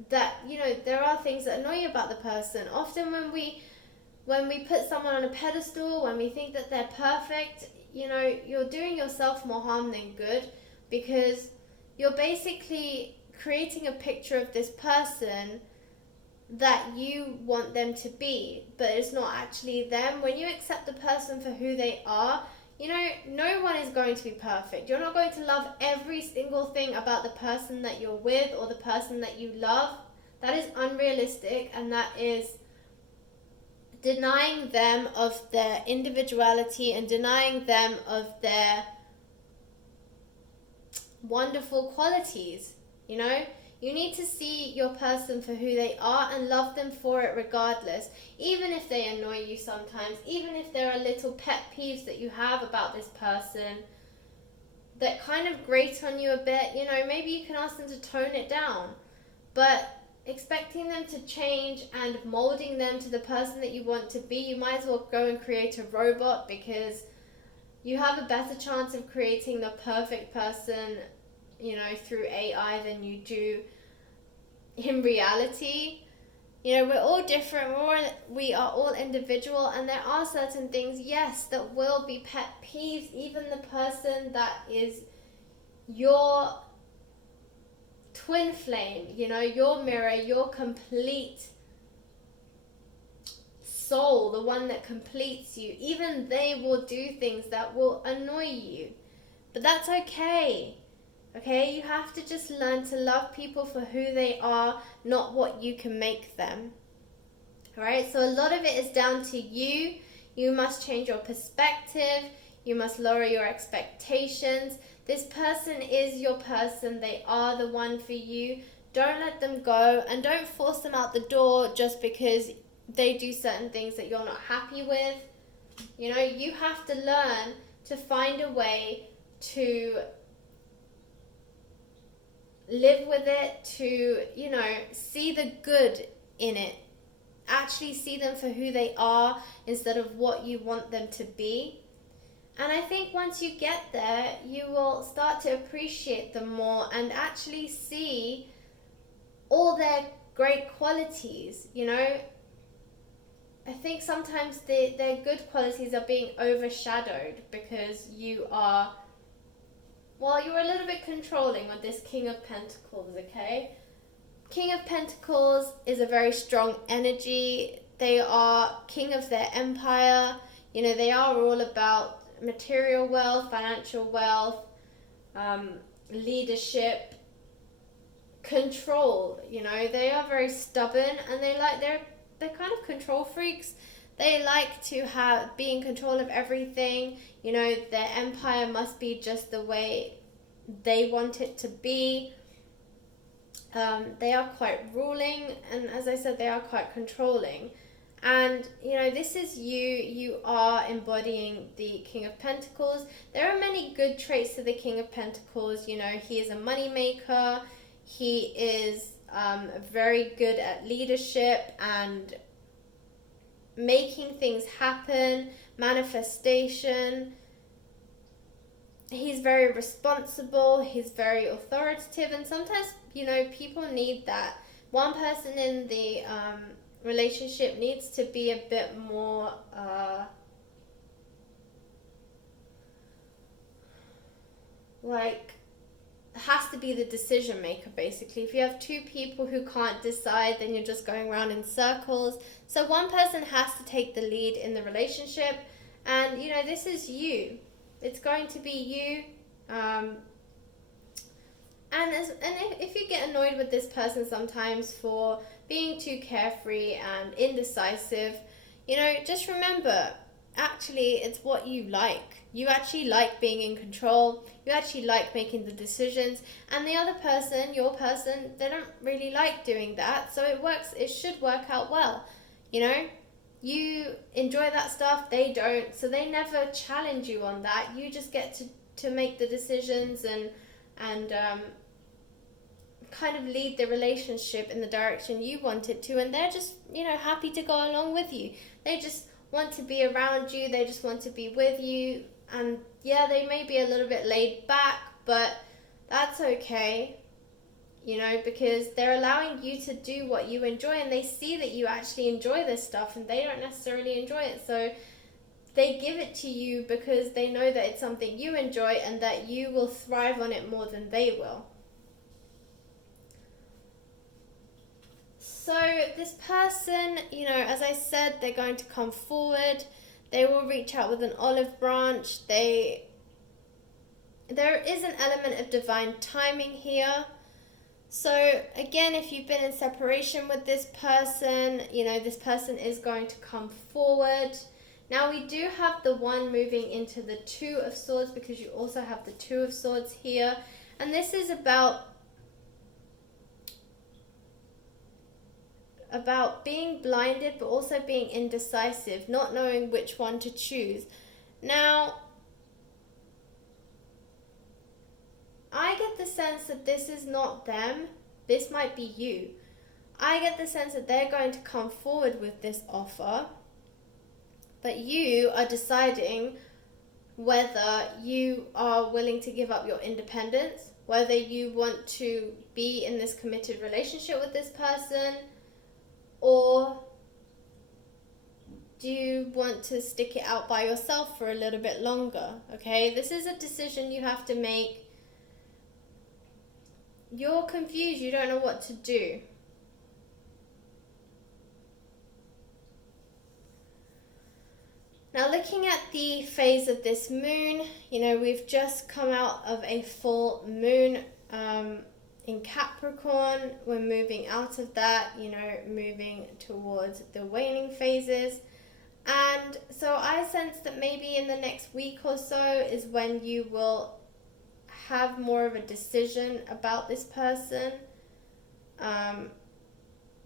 that, you know, there are things that annoy you about the person. Often when we put someone on a pedestal, when we think that they're perfect, you know, you're doing yourself more harm than good, because you're basically creating a picture of this person that you want them to be, but it's not actually them. When you accept the person for who they are, you know, no one is going to be perfect. You're not going to love every single thing about the person that you're with or the person that you love. That is unrealistic, and that is denying them of their individuality and denying them of their wonderful qualities. You know, you need to see your person for who they are and love them for it regardless, even if they annoy you sometimes, even if there are little pet peeves that you have about this person that kind of grate on you a bit. You know, maybe you can ask them to tone it down, but expecting them to change and molding them to the person that you want to be, you might as well go and create a robot, because you have a better chance of creating the perfect person, you know, through AI than you do in reality. You know, we're all different, we are all individual, and there are certain things, yes, that will be pet peeves. Even the person that is your twin flame, you know, your mirror, your complete soul, the one that completes you, even they will do things that will annoy you. But that's okay. Okay, you have to just learn to love people for who they are, not what you can make them. Alright, so a lot of it is down to you. You must change your perspective. You must lower your expectations. This person is your person. They are the one for you. Don't let them go, and don't force them out the door just because they do certain things that you're not happy with. You know, you have to learn to find a way to live with it, to, you know, see the good in it. Actually see them for who they are instead of what you want them to be. And I think once you get there, you will start to appreciate them more and actually see all their great qualities, you know. I think sometimes their good qualities are being overshadowed because you are Well, you're a little bit controlling with this King of Pentacles, okay? King of Pentacles is a very strong energy. They are king of their empire. You know, they are all about material wealth, financial wealth, leadership, control. You know, they are very stubborn, and they're kind of control freaks. They like to be in control of everything. You know, their empire must be just the way they want it to be. They are quite ruling, and as I said, they are quite controlling. And you know, this is you are embodying the King of Pentacles. There are many good traits to the King of Pentacles. You know, he is a money maker. He is very good at leadership and making things happen, manifestation. He's very responsible, he's very authoritative, and sometimes, you know, people need that. One person in the relationship needs to be a bit more has to be the decision maker, basically. If you have two people who can't decide, then you're just going around in circles. So one person has to take the lead in the relationship, and you know, this is you. It's going to be you. If you get annoyed with this person sometimes for being too carefree and indecisive, you know, just remember, actually, it's what you like. You actually like being in control. You actually like making the decisions. And the other person, your person, they don't really like doing that. So it should work out well. You know, you enjoy that stuff, they don't. So they never challenge you on that. You just get to make the decisions and kind of lead the relationship in the direction you want it to. And they're just, you know, happy to go along with you. They just want to be around you. They just want to be with you. And yeah, they may be a little bit laid back, but that's okay, you know, because they're allowing you to do what you enjoy, and they see that you actually enjoy this stuff and they don't necessarily enjoy it. So they give it to you because they know that it's something you enjoy and that you will thrive on it more than they will. So this person, you know, as I said, they're going to come forward. They will reach out with an olive branch. There is an element of divine timing here. So again, if you've been in separation with this person, you know, this person is going to come forward. Now we do have the one moving into the Two of Swords, because you also have the Two of Swords here. And this is about being blinded, but also being indecisive, not knowing which one to choose. Now, I get the sense that this is not them. This might be you. I get the sense that they're going to come forward with this offer, but you are deciding whether you are willing to give up your independence, whether you want to be in this committed relationship with this person, or do you want to stick it out by yourself for a little bit longer? Okay, this is a decision you have to make. You're confused, you don't know what to do. Now, looking at the phase of this moon, you know, we've just come out of a full moon in Capricorn. We're moving out of that, you know, moving towards the waning phases. And so I sense that maybe in the next week or so is when you will have more of a decision about this person,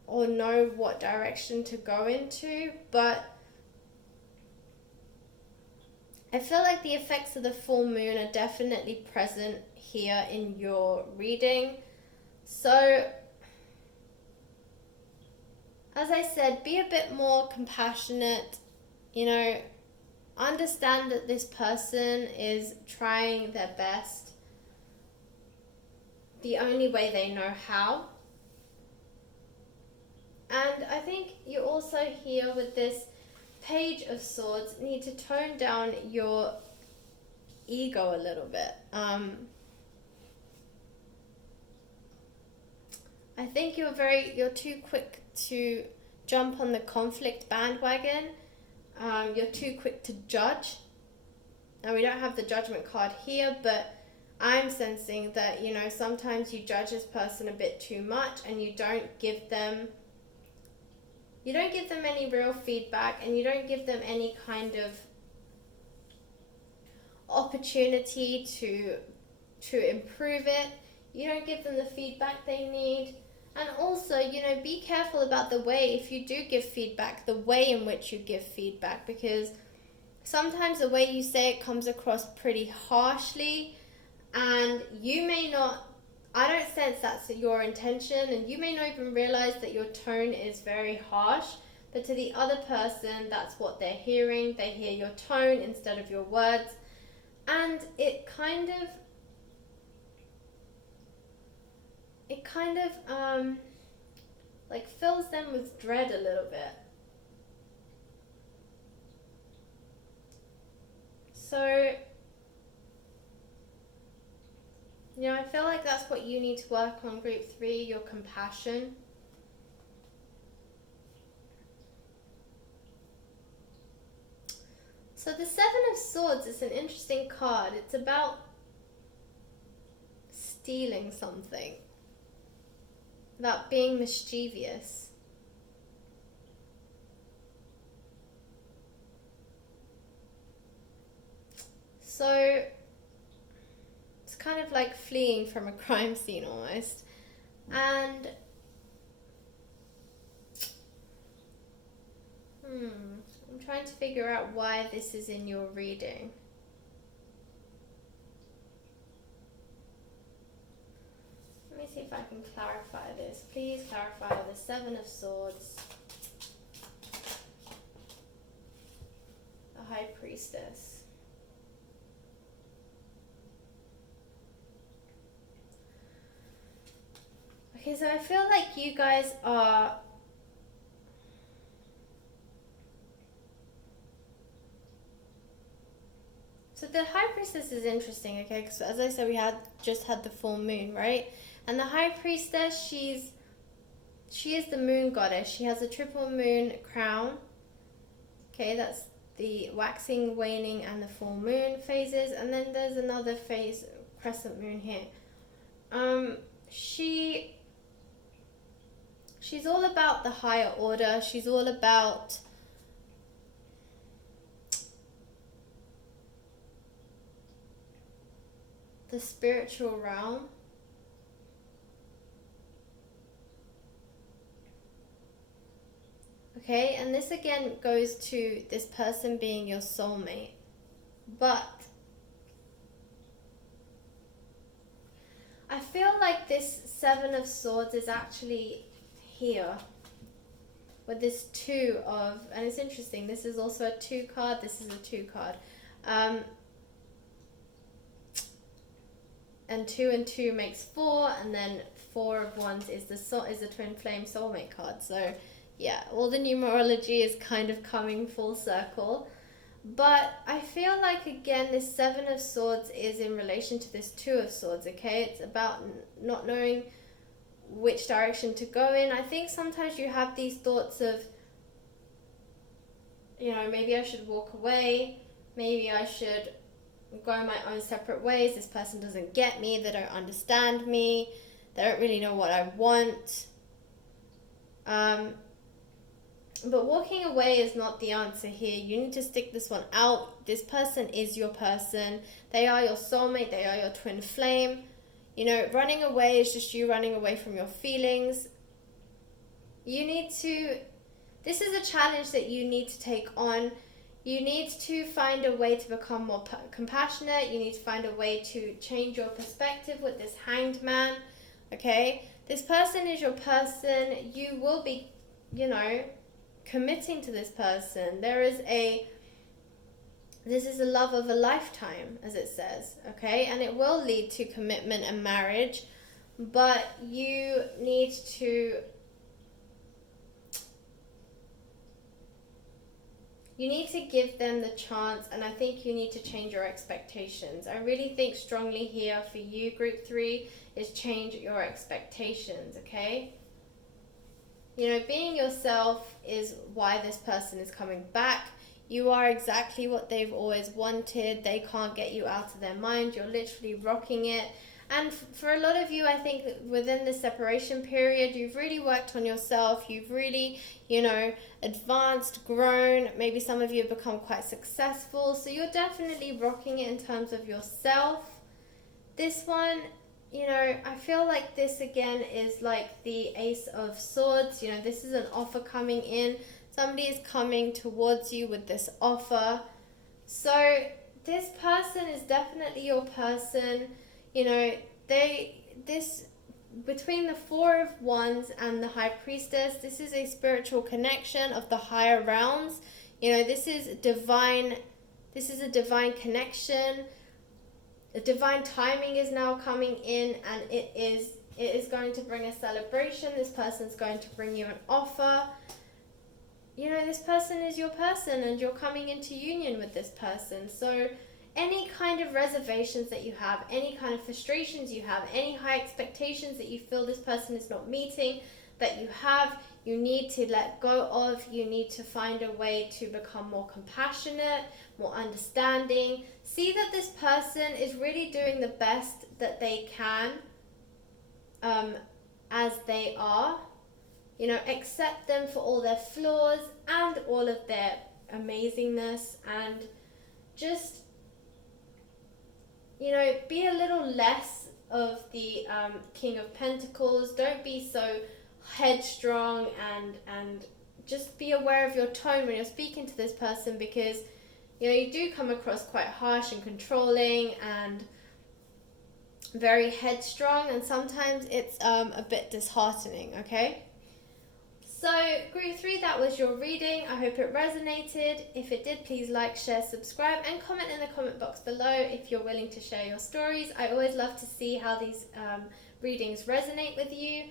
or know what direction to go into. But I feel like the effects of the full moon are definitely present here in your reading. So, as I said, be a bit more compassionate, you know, understand that this person is trying their best the only way they know how. And I think you also here with this Page of Swords need to tone down your ego a little bit. I think you're too quick to jump on the conflict bandwagon. You're too quick to judge. Now, we don't have the judgment card here, but I'm sensing that, sometimes you judge this person a bit too much, and you don't give them any real feedback, and you don't give them any kind of opportunity to improve it. You don't give them the feedback they need. And also, be careful about the way, if you do give feedback, the way in which you give feedback, because sometimes the way you say it comes across pretty harshly, and you may not, I don't sense that's your intention, and you may not even realize that your tone is very harsh, but to the other person, that's what they're hearing. They hear your tone instead of your words, and it kind of like fills them with dread a little bit. So, I feel like that's what you need to work on, group 3, your compassion. So the 7 of Swords is an interesting card. It's about stealing something, about being mischievous. So it's kind of like fleeing from a crime scene almost. And I'm trying to figure out why this is in your reading. Let me see if I can clarify this. Please clarify the 7 of Swords, the High Priestess. Okay, so I feel like you guys are so the High Priestess is interesting, okay? Because as I said, we just had the full moon, right? And the High Priestess, she is the moon goddess. She has a triple moon crown. Okay, that's the waxing, waning, and the full moon phases. And then there's another phase, crescent moon here. She's all about the higher order. She's all about the spiritual realm. Okay, and this again goes to this person being your soulmate. But I feel like this 7 of Swords is actually here with this 2 of, and it's interesting, this is also a 2 card, this is a 2 card. And 2 and 2 makes 4, and then 4 of Wands is the twin flame soulmate card. So yeah, all the numerology is kind of coming full circle. But I feel like, again, this 7 of Swords is in relation to this 2 of Swords, okay? It's about not knowing which direction to go in. I think sometimes you have these thoughts of, maybe I should walk away, maybe I should go my own separate ways. This person doesn't get me, they don't understand me, they don't really know what I want. But walking away is not the answer here. You need to stick this one out. This person is your person. They are your soulmate. They are your twin flame. Running away is just you running away from your feelings. This is a challenge that you need to take on. You need to find a way to become more compassionate. You need to find a way to change your perspective with this Hanged Man, okay? This person is your person. You will be, committing to this person. This is a love of a lifetime, as it says, okay? And it will lead to commitment and marriage, but you need to you need to give them the chance, and I think you need to change your expectations. I really think strongly here for you, group 3, is change your expectations, okay? You know, being yourself is why this person is coming back. You are exactly what they've always wanted. They can't get you out of their mind. You're literally rocking it. And for a lot of you, I think within the separation period, you've really worked on yourself. You've really, you know, advanced, grown. Maybe some of you have become quite successful. So you're definitely rocking it in terms of yourself. This one, you know, I feel like this again is like the Ace of Swords. You know, this is an offer coming in. Somebody is coming towards you with this offer. So this person is definitely your person. You know, between the Four of Wands and the High Priestess, this is a spiritual connection of the higher realms. You know, this is a divine connection. The divine timing is now coming in, and it is going to bring a celebration. This person's going to bring you an offer. You know, this person is your person, and you're coming into union with this person. So any kind of reservations that you have, any kind of frustrations you have, any high expectations that you feel this person is not meeting, that you have, you need to let go of. You need to find a way to become more compassionate, more understanding. See that this person is really doing the best that they can as they are. You know, accept them for all their flaws and all of their amazingness, and just, you know, be a little less of the King of Pentacles. Don't be so headstrong, and just be aware of your tone when you're speaking to this person, because, you know, you do come across quite harsh and controlling and very headstrong, and sometimes it's a bit disheartening, okay? So, group 3, that was your reading. I hope it resonated. If it did, please like, share, subscribe, and comment in the comment box below if you're willing to share your stories. I always love to see how these readings resonate with you.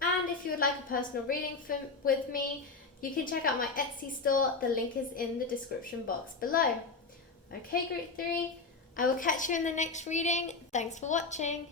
And if you would like a personal reading with me, you can check out my Etsy store. The link is in the description box below. Okay, group 3, I will catch you in the next reading. Thanks for watching.